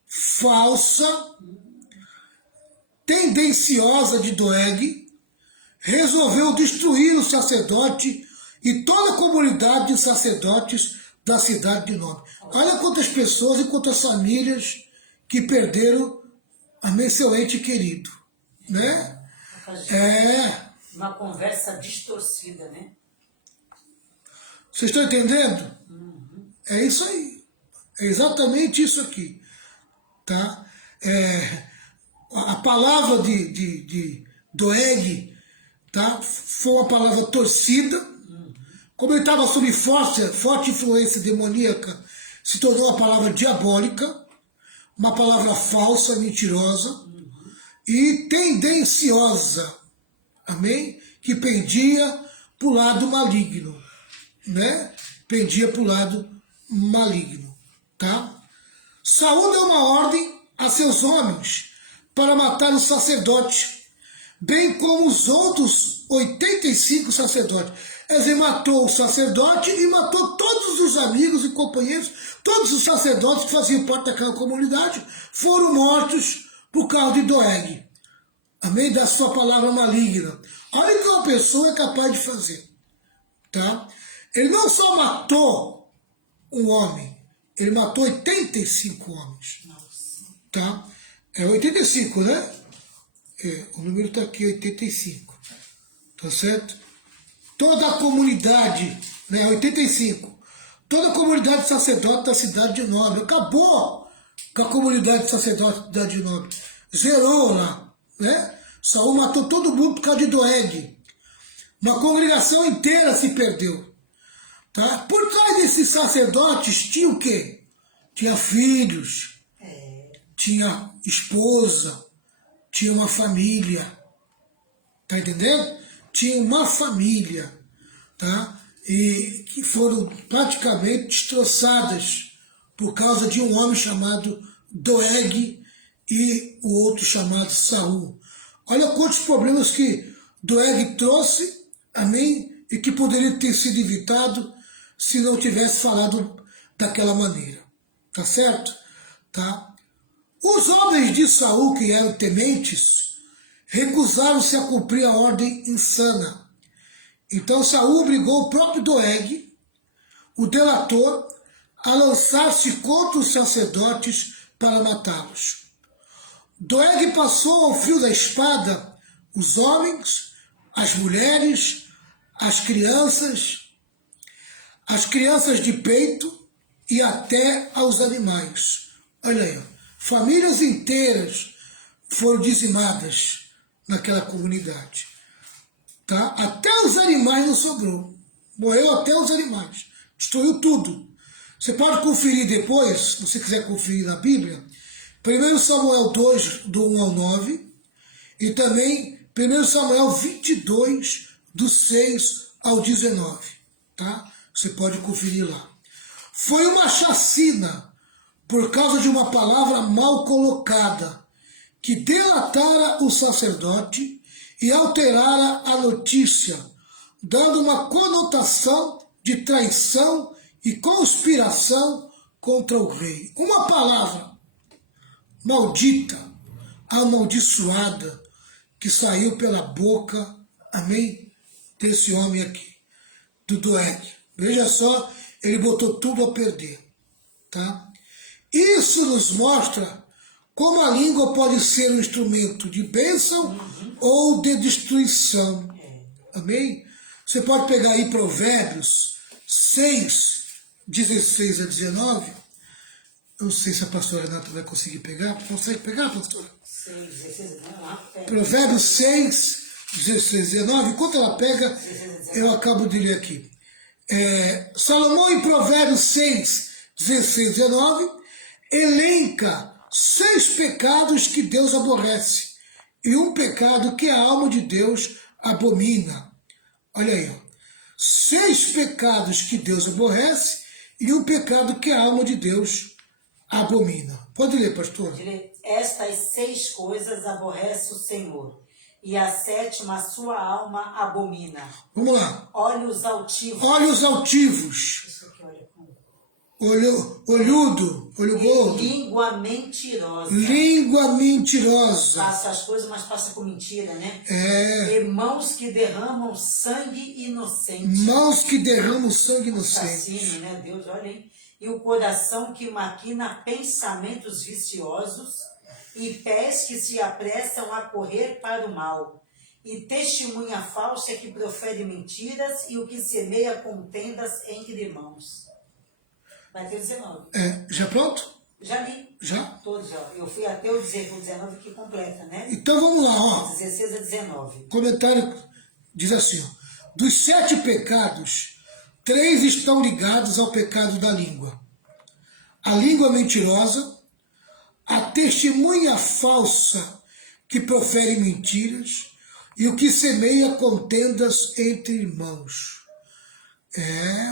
falsa, tendenciosa de Doeg, resolveu destruir o sacerdote e toda a comunidade de sacerdotes da cidade de Nob. Olha quantas pessoas e quantas famílias que perderam seu ente querido, né? Uma conversa distorcida, né? Vocês estão entendendo? É isso aí. É exatamente isso aqui. Tá? A palavra de Doeg, tá? Foi uma palavra torcida. Como ele estava sob forte influência demoníaca, se tornou uma palavra diabólica, uma palavra falsa, mentirosa e tendenciosa, amém? Que pendia para o lado maligno, né? Pendia para o lado maligno, tá? Saul deu uma ordem a seus homens para matar o sacerdote, bem como os outros 85 sacerdotes. Ele matou o sacerdote e matou todos os amigos e companheiros, todos os sacerdotes que faziam parte daquela comunidade foram mortos por causa de Doeg. Amém? Da sua palavra maligna. Olha o que uma pessoa é capaz de fazer. Tá? Ele não só matou um homem, ele matou 85 homens. Tá? É 85, né? O número está aqui, 85. Tá certo? Toda a comunidade, né, 85, toda a comunidade de sacerdote da cidade de Nob, acabou com a comunidade de sacerdote da cidade de Nob, zerou lá, né? Saul matou todo mundo por causa de Doeg. Uma congregação inteira se perdeu. Tá? Por trás desses sacerdotes tinha o quê? Tinha filhos, tinha esposa, tinha uma família. Tá entendendo? Tinha uma família, tá? E que foram praticamente destroçadas por causa de um homem chamado Doeg e o outro chamado Saul. Olha quantos problemas que Doeg trouxe, amém? E que poderia ter sido evitado se não tivesse falado daquela maneira. Tá certo? Tá? Os homens de Saul, que eram tementes, recusaram-se a cumprir a ordem insana. Então Saul obrigou o próprio Doeg, o delator, a lançar-se contra os sacerdotes para matá-los. Doeg passou ao fio da espada os homens, as mulheres, as crianças de peito, e até aos animais. Olha aí, ó. Famílias inteiras foram dizimadas naquela comunidade. Tá? Até os animais não sobrou. Morreu até os animais. Destruiu tudo. Você pode conferir depois, se você quiser conferir na Bíblia, 1 Samuel 2, do 1 ao 9, e também 1 Samuel 22, do 6 ao 19. Tá? Você pode conferir lá. Foi uma chacina por causa de uma palavra mal colocada, que delatara o sacerdote e alterara a notícia, dando uma conotação de traição e conspiração contra o rei. Uma palavra maldita, amaldiçoada, que saiu pela boca, amém, desse homem aqui, do Doeg. Veja só, ele botou tudo a perder, tá? Isso nos mostra como a língua pode ser um instrumento de bênção ou de destruição. Amém? Você pode pegar aí Provérbios 6, 16 a 19. Eu não sei se a pastora Renata vai conseguir pegar. Consegue pegar, pastora? 6, 16, 19. Provérbios 6, 16 a 19. Enquanto ela pega, eu acabo de ler aqui. Salomão, em Provérbios 6, 16 a 19, elenca 6 pecados que Deus aborrece e um pecado que a alma de Deus abomina. Olha aí, ó. 6 pecados que Deus aborrece e um pecado que a alma de Deus abomina. Pode ler, pastor. Estas 6 coisas aborrece o Senhor, e a 7ª a sua alma abomina. Vamos lá. Olhos altivos. Olhos altivos. Isso aqui, olha como... Olhudo, olho gordo. Língua mentirosa. Língua mentirosa. Passa as coisas, mas passa com mentira, né? É. E mãos que derramam sangue inocente. Mãos que derramam sangue inocente. Assassino, né? Deus, olha, hein? E o coração que maquina pensamentos viciosos, e pés que se apressam a correr para o mal, e testemunha falsa que profere mentiras, e o que semeia contendas entre irmãos. Vai ter 19. Já pronto? Já li. Já? Todos, ó. Eu fui até o 19 que completa, né? Então vamos lá, ó. 16 a 19. O comentário diz assim, ó. Dos 7 pecados, 3 estão ligados ao pecado da língua. A língua mentirosa, a testemunha falsa que profere mentiras e o que semeia contendas entre irmãos.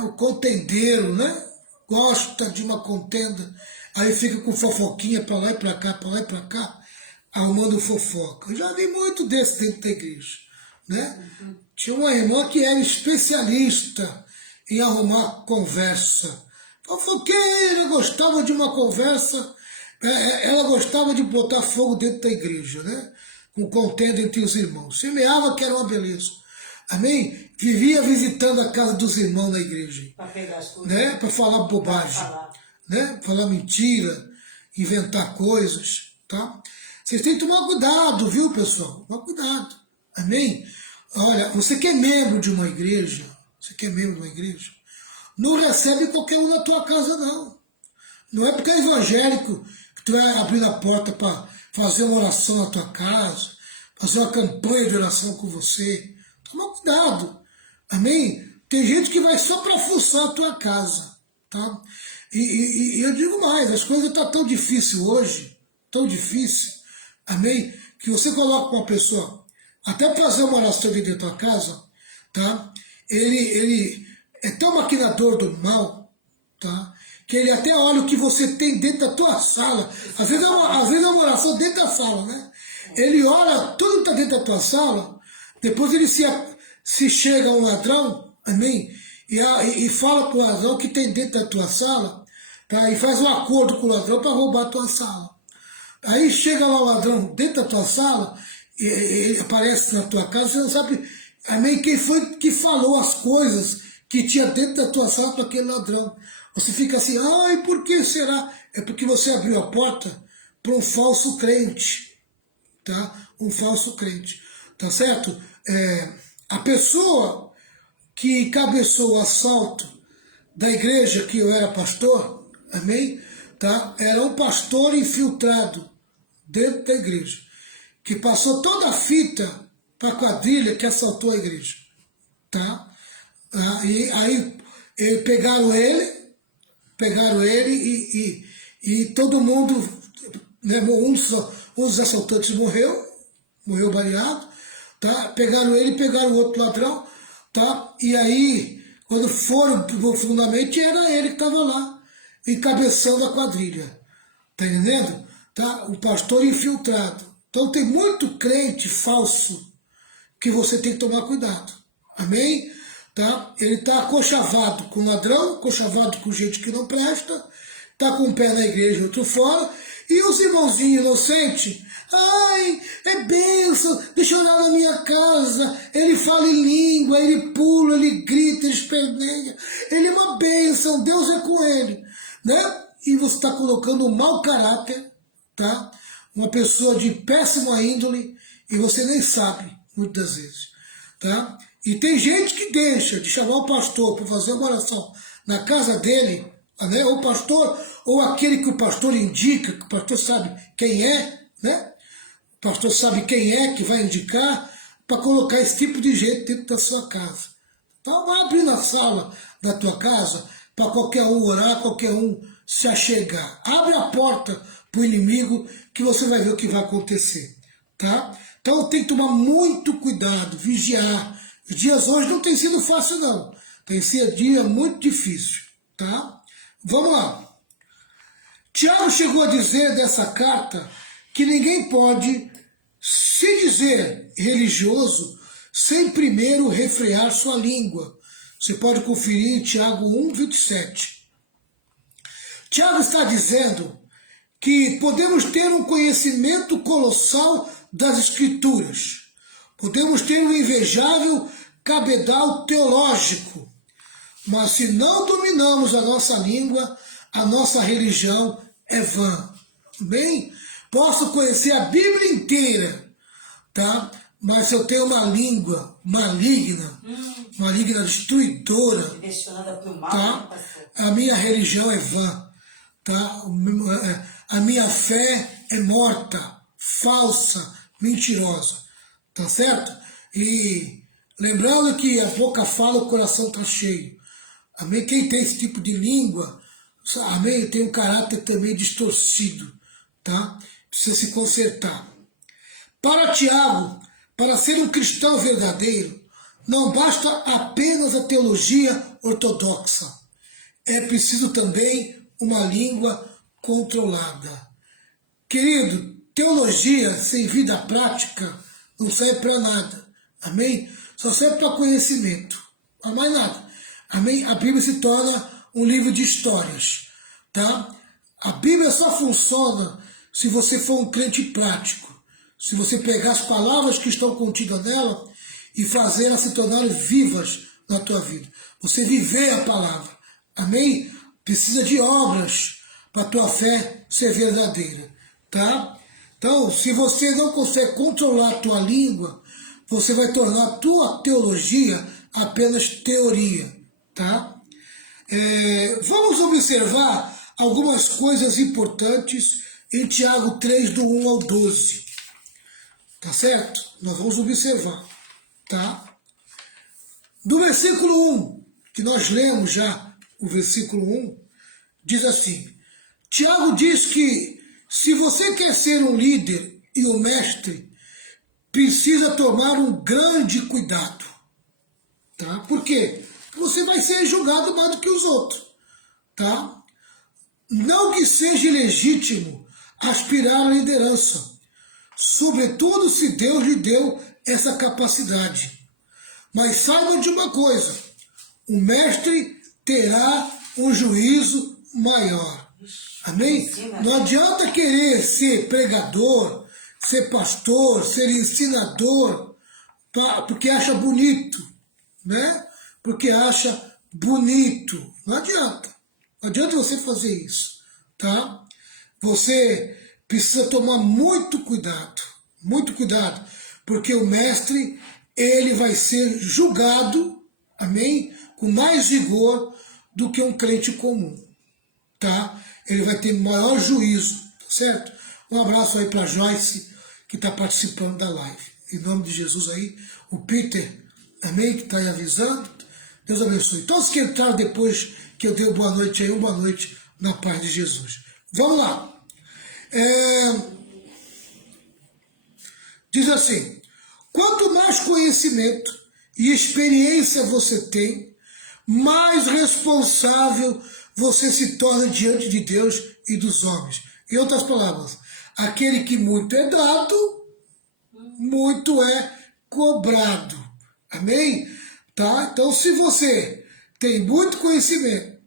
O contendeiro, né? Gosta de uma contenda, aí fica com fofoquinha para lá e para cá, para lá e para cá, arrumando fofoca. Eu já vi muito desse dentro da igreja, né? Tinha uma irmã que era especialista em arrumar conversa. Fofoqueira, gostava de uma conversa, ela gostava de botar fogo dentro da igreja, né? Com contenda entre os irmãos. Semeava que era uma beleza. Amém? Vivia visitando a casa dos irmãos na igreja. Para pegar as coisas. Né? Para falar bobagem. Né? Falar mentira, inventar coisas. Tá? Vocês têm que tomar cuidado, viu, pessoal? Tomar cuidado. Amém? Olha, você que é membro de uma igreja, não recebe qualquer um na tua casa, não. Não é porque é evangélico que tu vai abrir a porta para fazer uma oração na tua casa, fazer uma campanha de oração com você. Toma cuidado, amém? Tem gente que vai só para fuçar a tua casa, tá? E eu digo mais, as coisas estão tão difíceis hoje, tão difícil, amém? Que você coloca uma pessoa, até para fazer uma oração dentro da tua casa, tá? Ele é tão maquinador do mal, tá? Que ele até olha o que você tem dentro da tua sala. Às vezes é uma oração dentro da sala, né? Ele olha tudo que está dentro da tua sala. Depois ele se chega um ladrão, amém? E fala com o ladrão que tem dentro da tua sala, tá? E faz um acordo com o ladrão para roubar a tua sala. Aí chega lá o ladrão dentro da tua sala, e ele aparece na tua casa, você não sabe, amém? Quem foi que falou as coisas que tinha dentro da tua sala para aquele ladrão. Você fica assim, ai, por que será? É porque você abriu a porta para um falso crente, tá? Um falso crente, tá certo? A pessoa que encabeçou o assalto da igreja que eu era pastor, amém? Tá? Era um pastor infiltrado dentro da igreja, que passou toda a fita para a quadrilha que assaltou a igreja, tá? E aí pegaram ele e todo mundo, né, um dos assaltantes morreu baleado, tá? Pegaram ele, pegaram o outro ladrão, tá? E aí, quando foram profundamente, era ele que estava lá, encabeçando a quadrilha, tá entendendo? Tá? O pastor infiltrado. Então tem muito crente falso que você tem que tomar cuidado, amém? Tá? Ele está acochavado com ladrão, acochavado com gente que não presta, está com um pé na igreja e outro fora, e os irmãozinhos inocentes, ai, é bênção, deixa eu orar na minha casa, ele fala em língua, ele pula, ele grita, ele esperneia, ele é uma bênção, Deus é com ele, né? E você está colocando um mau caráter, tá? Uma pessoa de péssima índole, e você nem sabe, muitas vezes, tá? E tem gente que deixa de chamar o pastor para fazer uma oração na casa dele, né? Ou o pastor, ou aquele que o pastor indica, que o pastor sabe quem é, né? O pastor sabe quem é que vai indicar para colocar esse tipo de gente dentro da sua casa. Então abre na sala da tua casa para qualquer um orar, qualquer um se achegar. Abre a porta para o inimigo que você vai ver o que vai acontecer, tá? Então tem que tomar muito cuidado, vigiar. Os dias hoje não tem sido fácil não, tem sido dia muito difícil, tá? Vamos lá. Tiago chegou a dizer dessa carta que ninguém pode se dizer religioso sem primeiro refrear sua língua. Você pode conferir em Tiago 1:27. Tiago está dizendo que podemos ter um conhecimento colossal das Escrituras. Podemos ter um invejável cabedal teológico, mas se não dominamos a nossa língua, a nossa religião é vã. Bem, posso conhecer a Bíblia inteira, tá? Mas se eu tenho uma língua maligna, destruidora, tá? A minha religião é vã, tá? A minha fé é morta, falsa, mentirosa, tá certo? E lembrando que a boca fala, o coração está cheio. Amém? Quem tem esse tipo de língua, amém, tem um caráter também distorcido, tá? Precisa se consertar. Para Tiago, para ser um cristão verdadeiro, não basta apenas a teologia ortodoxa. É preciso também uma língua controlada. Querido, teologia sem vida prática não serve para nada. Amém? Só serve para conhecimento. Não mais nada. Amém? A Bíblia se torna um livro de histórias. Tá? A Bíblia só funciona se você for um crente prático. Se você pegar as palavras que estão contidas nela e fazer elas se tornarem vivas na tua vida. Você viver a palavra. Amém? Precisa de obras para a tua fé ser verdadeira. Tá? Então, se você não consegue controlar a tua língua, você vai tornar a tua teologia apenas teoria. Tá? Vamos observar algumas coisas importantes em Tiago 3, do 1 ao 12. Tá certo? Nós vamos observar. Tá? Do versículo 1, que nós lemos já, o versículo 1, diz assim: Tiago diz que se você quer ser um líder e um mestre, precisa tomar um grande cuidado. Tá? Por quê? Você vai ser julgado mais do que os outros. Tá? Não que seja ilegítimo aspirar à liderança, sobretudo se Deus lhe deu essa capacidade. Mas saiba de uma coisa: o mestre terá um juízo maior. Amém? Não adianta querer ser pregador, ser pastor, ser ensinador, porque acha bonito, né? Porque acha bonito. Não adianta. Não adianta você fazer isso, tá? Você precisa tomar muito cuidado, porque o mestre, ele vai ser julgado, amém? Com mais rigor do que um crente comum. tá? Ele vai ter maior juízo, tá certo? Um abraço aí para Joyce, que está participando da live. Em nome de Jesus aí, o Peter, amém, que está aí avisando. Deus abençoe. Todos que entraram depois que eu dei boa noite aí, uma boa noite na paz de Jesus. Vamos lá. Diz assim: quanto mais conhecimento e experiência você tem, mais responsável você se torna diante de Deus e dos homens. Em outras palavras, aquele que muito é dado, muito é cobrado. Amém? Tá? Então, se você tem muito conhecimento,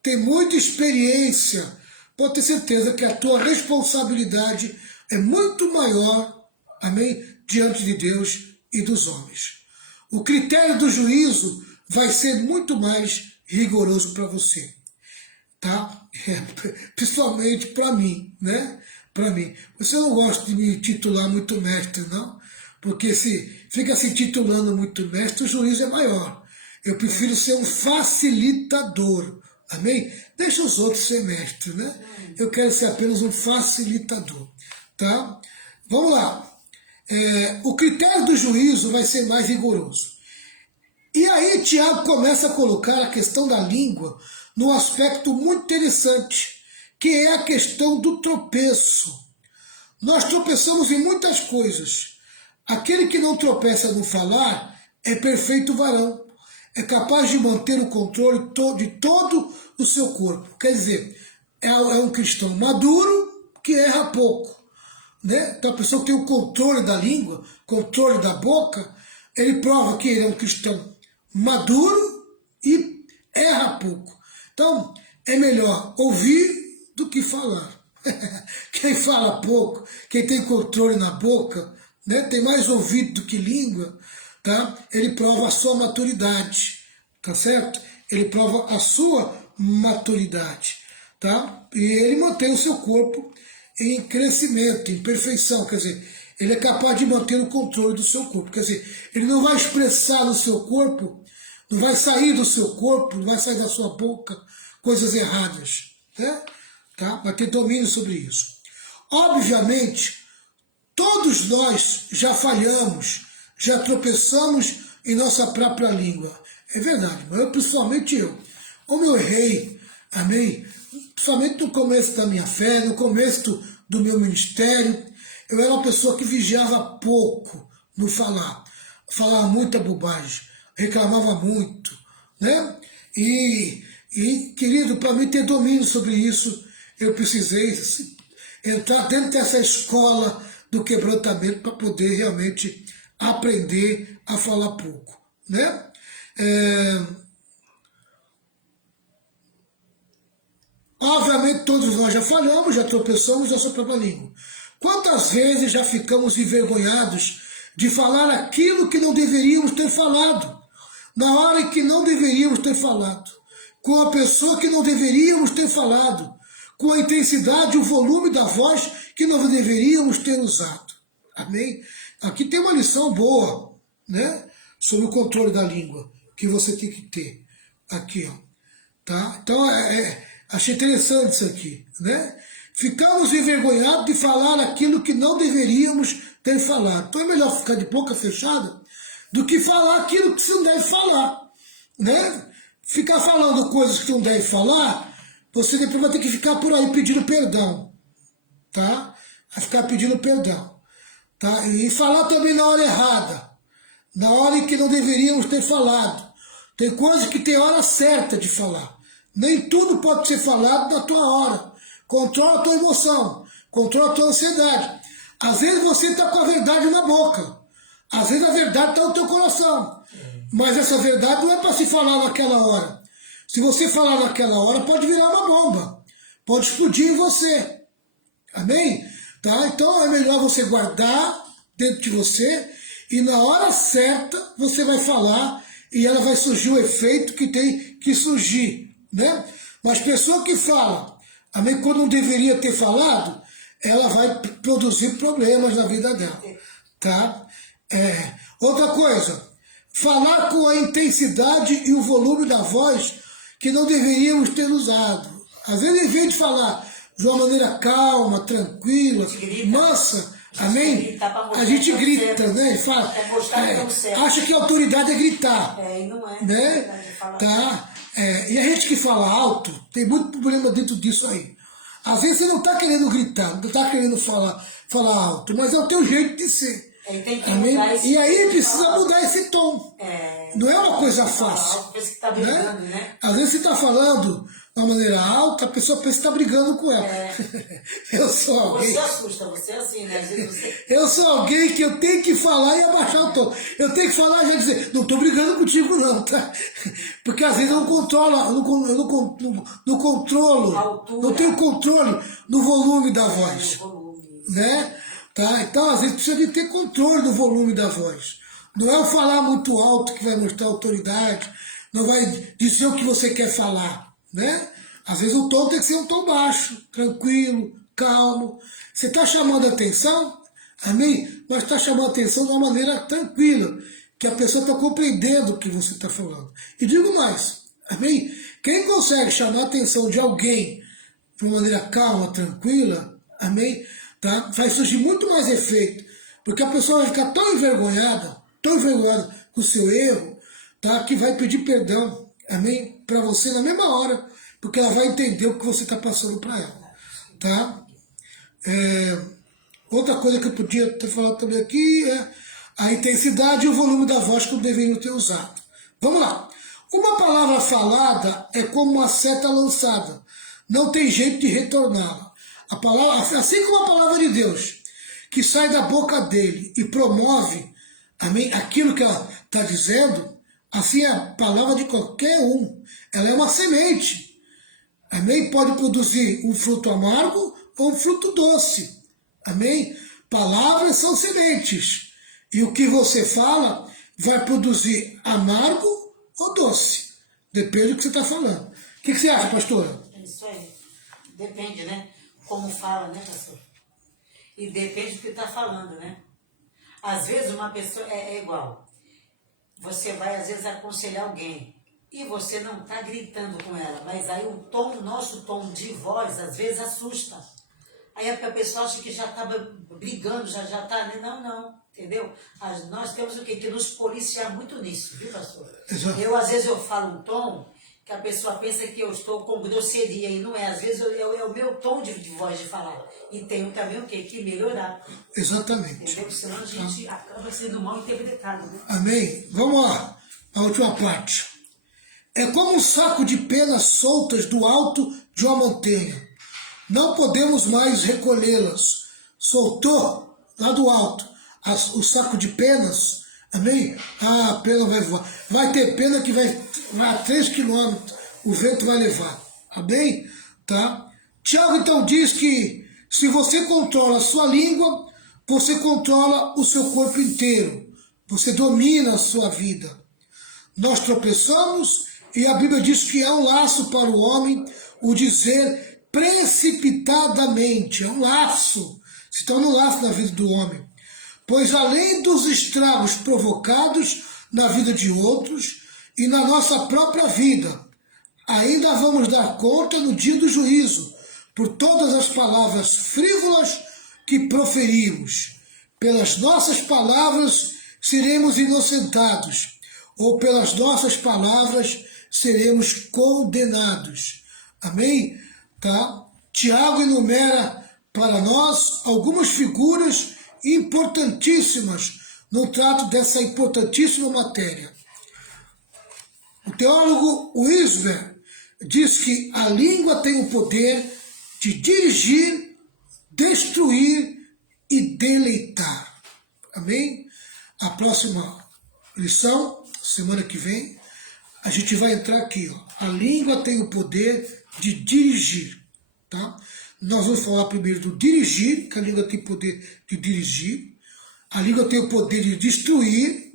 tem muita experiência, pode ter certeza que a tua responsabilidade é muito maior, amém, diante de Deus e dos homens. O critério do juízo vai ser muito mais rigoroso para você, tá? Principalmente para mim, né? Para mim. Você não gosta de me titular muito mestre, não? Porque se fica se titulando muito mestre, o juízo é maior. Eu prefiro ser um facilitador, amém? Deixa os outros ser mestre, né? Eu quero ser apenas um facilitador, tá? Vamos lá. O critério do juízo vai ser mais rigoroso. E aí Tiago começa a colocar a questão da língua num aspecto muito interessante, que é a questão do tropeço. Nós tropeçamos em muitas coisas. Aquele que não tropeça no falar é perfeito varão, é capaz de manter o controle de todo o seu corpo. Quer dizer, é um cristão maduro que erra pouco. Né? Então a pessoa que tem o controle da língua, controle da boca, ele prova que ele é um cristão maduro e erra pouco. Então é melhor ouvir do que falar. Quem fala pouco, quem tem controle na boca, né, tem mais ouvido do que língua, tá? Ele prova a sua maturidade, tá certo? Ele prova a sua maturidade, tá? E ele mantém o seu corpo em crescimento, em perfeição, quer dizer, ele é capaz de manter o controle do seu corpo, quer dizer, ele não vai expressar no seu corpo, não vai sair do seu corpo, não vai sair da sua boca coisas erradas, né? Tá? Vai ter domínio sobre isso. Obviamente, todos nós já falhamos, já tropeçamos em nossa própria língua, é verdade, mas principalmente eu, como eu errei, amém? Principalmente no começo da minha fé, no começo do meu ministério, eu era uma pessoa que vigiava pouco no falar. Falava muita bobagem, reclamava muito, né? E querido, para mim ter domínio sobre isso, eu precisei entrar dentro dessa escola do quebrantamento para poder realmente aprender a falar pouco, né? Obviamente todos nós já falhamos, já tropeçamos na nossa própria língua. Quantas vezes já ficamos envergonhados de falar aquilo que não deveríamos ter falado, na hora em que não deveríamos ter falado, com a pessoa que não deveríamos ter falado, com a intensidade e o volume da voz que não deveríamos ter usado. Amém? Aqui tem uma lição boa, né? Sobre o controle da língua, que você tem que ter. Aqui, ó. Tá? Então, achei interessante isso aqui, né? Ficamos envergonhados de falar aquilo que não deveríamos ter falado. Então é melhor ficar de boca fechada do que falar aquilo que você não deve falar, né? Ficar falando coisas que não deve falar, você depois vai ter que ficar por aí pedindo perdão, tá? Vai ficar pedindo perdão, tá? E falar também na hora errada, na hora em que não deveríamos ter falado. Tem coisas que tem hora certa de falar. Nem tudo pode ser falado na tua hora. Controla a tua emoção, controla a tua ansiedade. Às vezes você está com a verdade na boca, às vezes a verdade está no teu coração, mas essa verdade não é para se falar naquela hora. Se você falar naquela hora, pode virar uma bomba, pode explodir em você. Amém? Tá? Então é melhor você guardar dentro de você e na hora certa você vai falar e ela vai surgir o efeito que tem que surgir, né? Mas pessoa que fala, amém, quando não deveria ter falado, ela vai produzir problemas na vida dela, tá? Outra coisa, falar com a intensidade e o volume da voz que não deveríamos ter usado. Às vezes, em vez de falar de uma maneira calma, tranquila, mansa, amém? A gente grita, né? Ele fala, acha que a autoridade é gritar. E não é. Né? Tá? E a gente que fala alto, tem muito problema dentro disso aí. Às vezes você não está querendo gritar, não está querendo falar alto, mas é o teu jeito de ser. Amém? E aí precisa mudar esse tom. Não é uma coisa fácil. Tá brigando, né? Às vezes você está falando de uma maneira alta, a pessoa pensa que está brigando com ela. Eu sou alguém. Você assusta, você é assim, né? Às vezes você... Eu sou alguém que eu tenho que falar e abaixar o tom. Eu tenho que falar e já dizer, não estou brigando contigo não, tá? Porque às vezes eu não controlo, não controlo, não tenho controle no volume da voz. Né? Tá? Então às vezes precisa de ter controle do volume da voz. Não é o falar muito alto que vai mostrar autoridade, não vai dizer o que você quer falar, né? Às vezes o tom tem que ser um tom baixo, tranquilo, calmo. Você está chamando a atenção, amém? Mas está chamando a atenção de uma maneira tranquila, que a pessoa está compreendendo o que você está falando. E digo mais, amém? Quem consegue chamar a atenção de alguém de uma maneira calma, tranquila, amém? Tá? Vai surgir muito mais efeito, porque a pessoa vai ficar tão envergonhada com o seu erro, tá? Que vai pedir perdão, amém? Para você na mesma hora, porque ela vai entender o que você está passando para ela, tá? Outra coisa que eu podia ter falado também aqui é a intensidade e o volume da voz que eu deveria ter usado. Vamos lá. Uma palavra falada é como uma seta lançada, não tem jeito de retorná-la. A palavra, assim como a palavra de Deus, que sai da boca dele e promove, amém, aquilo que ela está dizendo, assim é a palavra de qualquer um. Ela é uma semente. Amém? Pode produzir um fruto amargo ou um fruto doce. Amém? Palavras são sementes. E o que você fala vai produzir amargo ou doce. Depende do que você está falando. O que você acha, pastora? É isso aí. Depende, né? Como fala, né, pastor? E depende do que está falando, né? Às vezes uma pessoa é igual. Você vai, às vezes, aconselhar alguém e você não está gritando com ela, mas aí o nosso tom de voz, às vezes, assusta. Aí a pessoa acha que já estava brigando, já está, né? Não, entendeu? Nós temos o quê? Que nos policiar muito nisso, viu, pastor? Exato. Às vezes, eu falo um tom que a pessoa pensa que eu estou com grosseria, e não é. Às vezes é o meu tom de voz de falar. E tenho também o quê? Que melhorar. Exatamente. Entendeu? Senão a gente acaba sendo mal interpretado, né? Amém? Vamos lá, a última parte. É como um saco de penas soltas do alto de uma montanha. Não podemos mais recolhê-las. Soltou lá do alto o saco de penas, amém? A pena vai voar. Vai ter pena que vai a 3 quilômetros, o vento vai levar, amém? Tá? Tiago então diz que se você controla a sua língua, você controla o seu corpo inteiro. Você domina a sua vida. Nós tropeçamos e a Bíblia diz que é um laço para o homem o dizer precipitadamente. É um laço. Se torna um laço na vida do homem. Pois além dos estragos provocados na vida de outros e na nossa própria vida, ainda vamos dar conta no dia do juízo por todas as palavras frívolas que proferimos. Pelas nossas palavras seremos inocentados, ou pelas nossas palavras seremos condenados. Amém? Tá? Tiago enumera para nós algumas figuras importantíssimas no trato dessa importantíssima matéria. O teólogo Wisber diz que a língua tem o poder de dirigir, destruir e deleitar. Amém? A próxima lição, semana que vem, a gente vai entrar aqui. Ó. A língua tem o poder de dirigir. Tá? Nós vamos falar primeiro do dirigir, que a língua tem o poder de dirigir. A língua tem o poder de destruir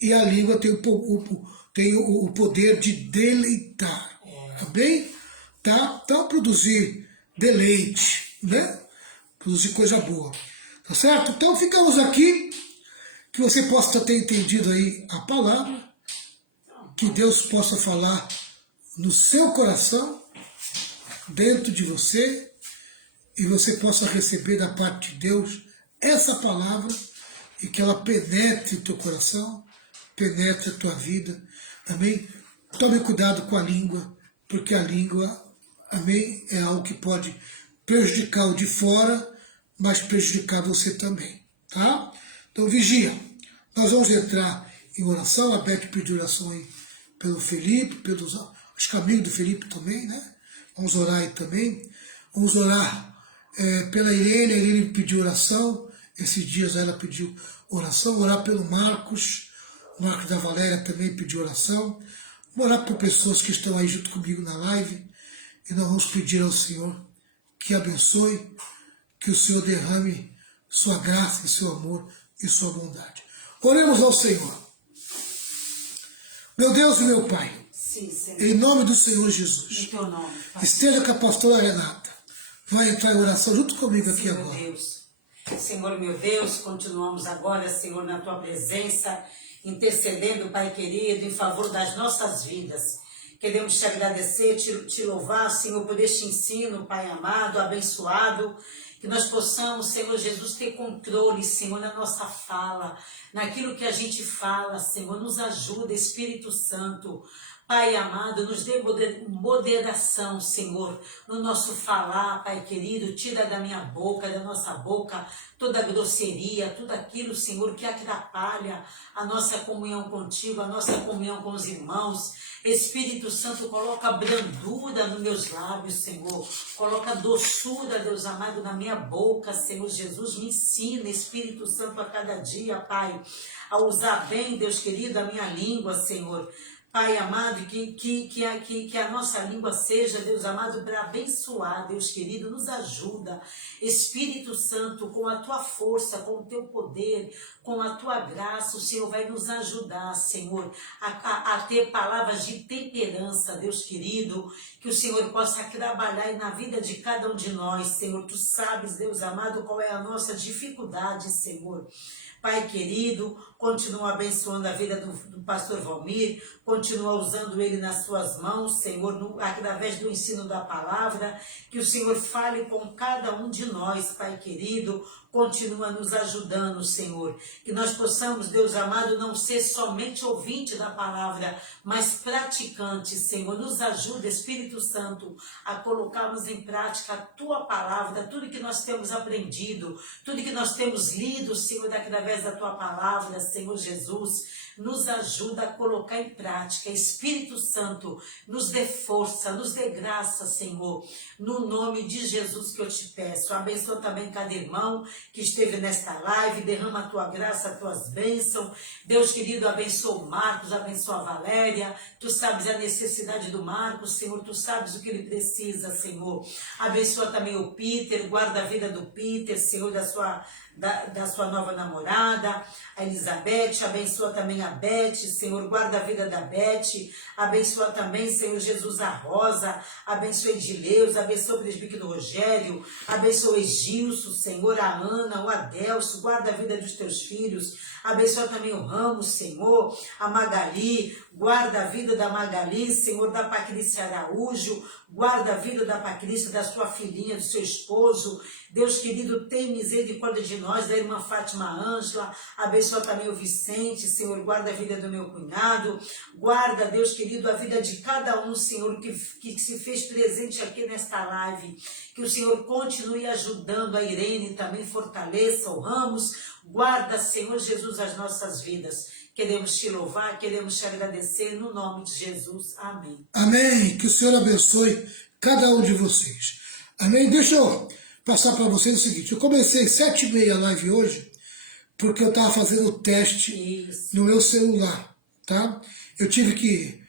e a língua tem o poder de deleitar. Tá bem? Tá? Então, produzir deleite, né? Produzir coisa boa. Tá certo? Então, ficamos aqui. Que você possa ter entendido aí a palavra. Que Deus possa falar no seu coração. dentro de você e você possa receber da parte de Deus essa palavra e que ela penetre o teu coração, penetre a tua vida. Amém? Tome cuidado com a língua, porque a língua, amém, é algo que pode prejudicar o de fora, mas prejudicar você também, tá? Então vigia. Nós vamos entrar em oração. A Beth pediu oração aí pelo Felipe, pelos amigos do Felipe também, né? Vamos orar aí também. Vamos orar pela Irene. A Irene pediu oração. Esses dias ela pediu oração. Orar pelo Marcos. O Marcos da Valéria também pediu oração. Vamos orar por pessoas que estão aí junto comigo na live. E nós vamos pedir ao Senhor que abençoe, que o Senhor derrame sua graça e seu amor e sua bondade. Oremos ao Senhor. Meu Deus e meu Pai, Sim, Senhor. em nome do Senhor Jesus, Em teu nome, Pai. esteja com a pastora Renata. Vai entrar em oração junto comigo aqui Senhor agora. Deus. Senhor meu Deus, continuamos agora, Senhor, na tua presença, intercedendo, Pai querido, em favor das nossas vidas. Queremos te agradecer, te louvar, Senhor, por este ensino, Pai amado, abençoado, que nós possamos, Senhor Jesus, ter controle, Senhor, na nossa fala, naquilo que a gente fala, Senhor, nos ajuda, Espírito Santo. Pai amado, nos dê moderação, Senhor, no nosso falar, Pai querido, tira da minha boca, da nossa boca, toda grosseria, tudo aquilo, Senhor, que atrapalha a nossa comunhão contigo, a nossa comunhão com os irmãos. Espírito Santo, coloca brandura nos meus lábios, Senhor. Coloca doçura, Deus amado, na minha boca, Senhor Jesus. Me ensina, Espírito Santo, a cada dia, Pai, a usar bem, Deus querido, a minha língua, Senhor. Pai amado, que a nossa língua seja, Deus amado, para abençoar, Deus querido, nos ajuda. Espírito Santo, com a tua força, com o teu poder, com a tua graça, o Senhor vai nos ajudar, Senhor, a ter palavras de temperança, Deus querido, que o Senhor possa trabalhar na vida de cada um de nós, Senhor. Tu sabes, Deus amado, qual é a nossa dificuldade, Senhor. Pai querido, continua abençoando a vida do pastor Valmir, continua usando ele nas suas mãos, Senhor, através do ensino da palavra, que o Senhor fale com cada um de nós, Pai querido, continua nos ajudando, Senhor, que nós possamos, Deus amado, não ser somente ouvinte da palavra, mas praticante, Senhor. Nos ajuda, Espírito Santo, a colocarmos em prática a tua palavra, tudo que nós temos aprendido, tudo que nós temos lido, Senhor, através da tua palavra, Senhor Jesus. Nos ajuda a colocar em prática. Espírito Santo, nos dê força, nos dê graça, Senhor, no nome de Jesus que eu te peço. Abençoa também cada irmão que esteve nesta live, derrama a tua graça, as tuas bênçãos. Deus querido, abençoa o Marcos, abençoa a Valéria. Tu sabes a necessidade do Marcos, Senhor, tu sabes o que ele precisa, Senhor. Abençoa também o Peter, guarda a vida do Peter, Senhor, da sua nova namorada, a Elizabeth. Abençoa também a Beth, Senhor, guarda a vida da Beth. Abençoa também, Senhor Jesus, a Rosa. Abençoa Edileus, abençoa o presbítero Rogério, abençoa Egilson, Senhor, a Ana, o Adelso, guarda a vida dos teus filhos. Abençoa também o Ramos, Senhor, a Magali, guarda a vida da Magali, Senhor, da Patrícia Araújo, guarda a vida da Patrícia, da sua filhinha, do seu esposo. Deus querido, tem misericórdia de nós, da irmã Fátima Ângela. Abençoa também o Vicente, Senhor, guarda a vida do meu cunhado. Guarda, Deus querido, a vida de cada um, Senhor, que se fez presente aqui nesta live. Que o Senhor continue ajudando a Irene, também fortaleça o Ramos. Guarda, Senhor Jesus, as nossas vidas. Queremos te louvar, queremos te agradecer no nome de Jesus. Amém. Amém. Que o Senhor abençoe cada um de vocês. Amém. Deixa eu passar para vocês o seguinte. Eu comecei 7h30 a live hoje, porque eu estava fazendo o teste no meu celular, tá? Eu tive que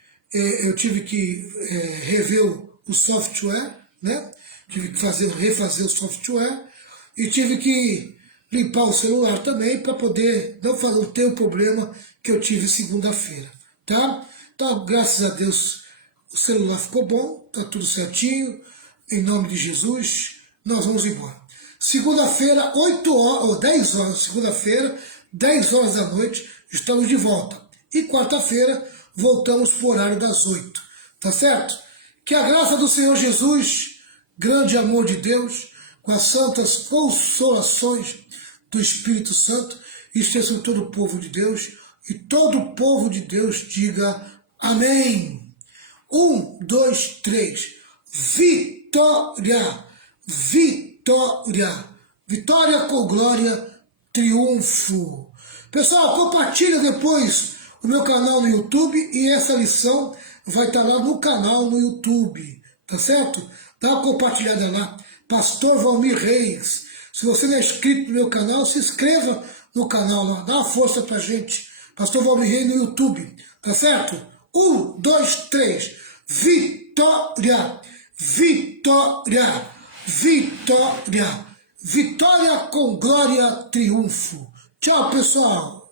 rever o software, né? Tive que refazer o software e tive que limpar o celular também para poder não ter o problema que eu tive segunda-feira, tá? Então, graças a Deus, o celular ficou bom, tá tudo certinho, em nome de Jesus, nós vamos embora. Segunda-feira, 10 horas, segunda-feira, 10 horas da noite, estamos de volta. E quarta-feira, voltamos para o horário das 8, tá certo? Que a graça do Senhor Jesus grande amor de Deus, com as santas consolações do Espírito Santo, esteja sobre todo o povo de Deus, e todo o povo de Deus diga amém. 1, 2, 3. Vitória! Vitória! Vitória com glória, triunfo. Pessoal, compartilha depois o meu canal no YouTube e essa lição vai estar lá no canal no YouTube, tá certo? Dá uma compartilhada lá. Pastor Valmir Reis. Se você não é inscrito no meu canal, se inscreva no canal lá. Dá uma força pra gente. Pastor Valmir Reis no YouTube, tá certo? 1, 2, 3. Vitória! Vitória! Vitória! Vitória com glória, triunfo. Tchau, pessoal!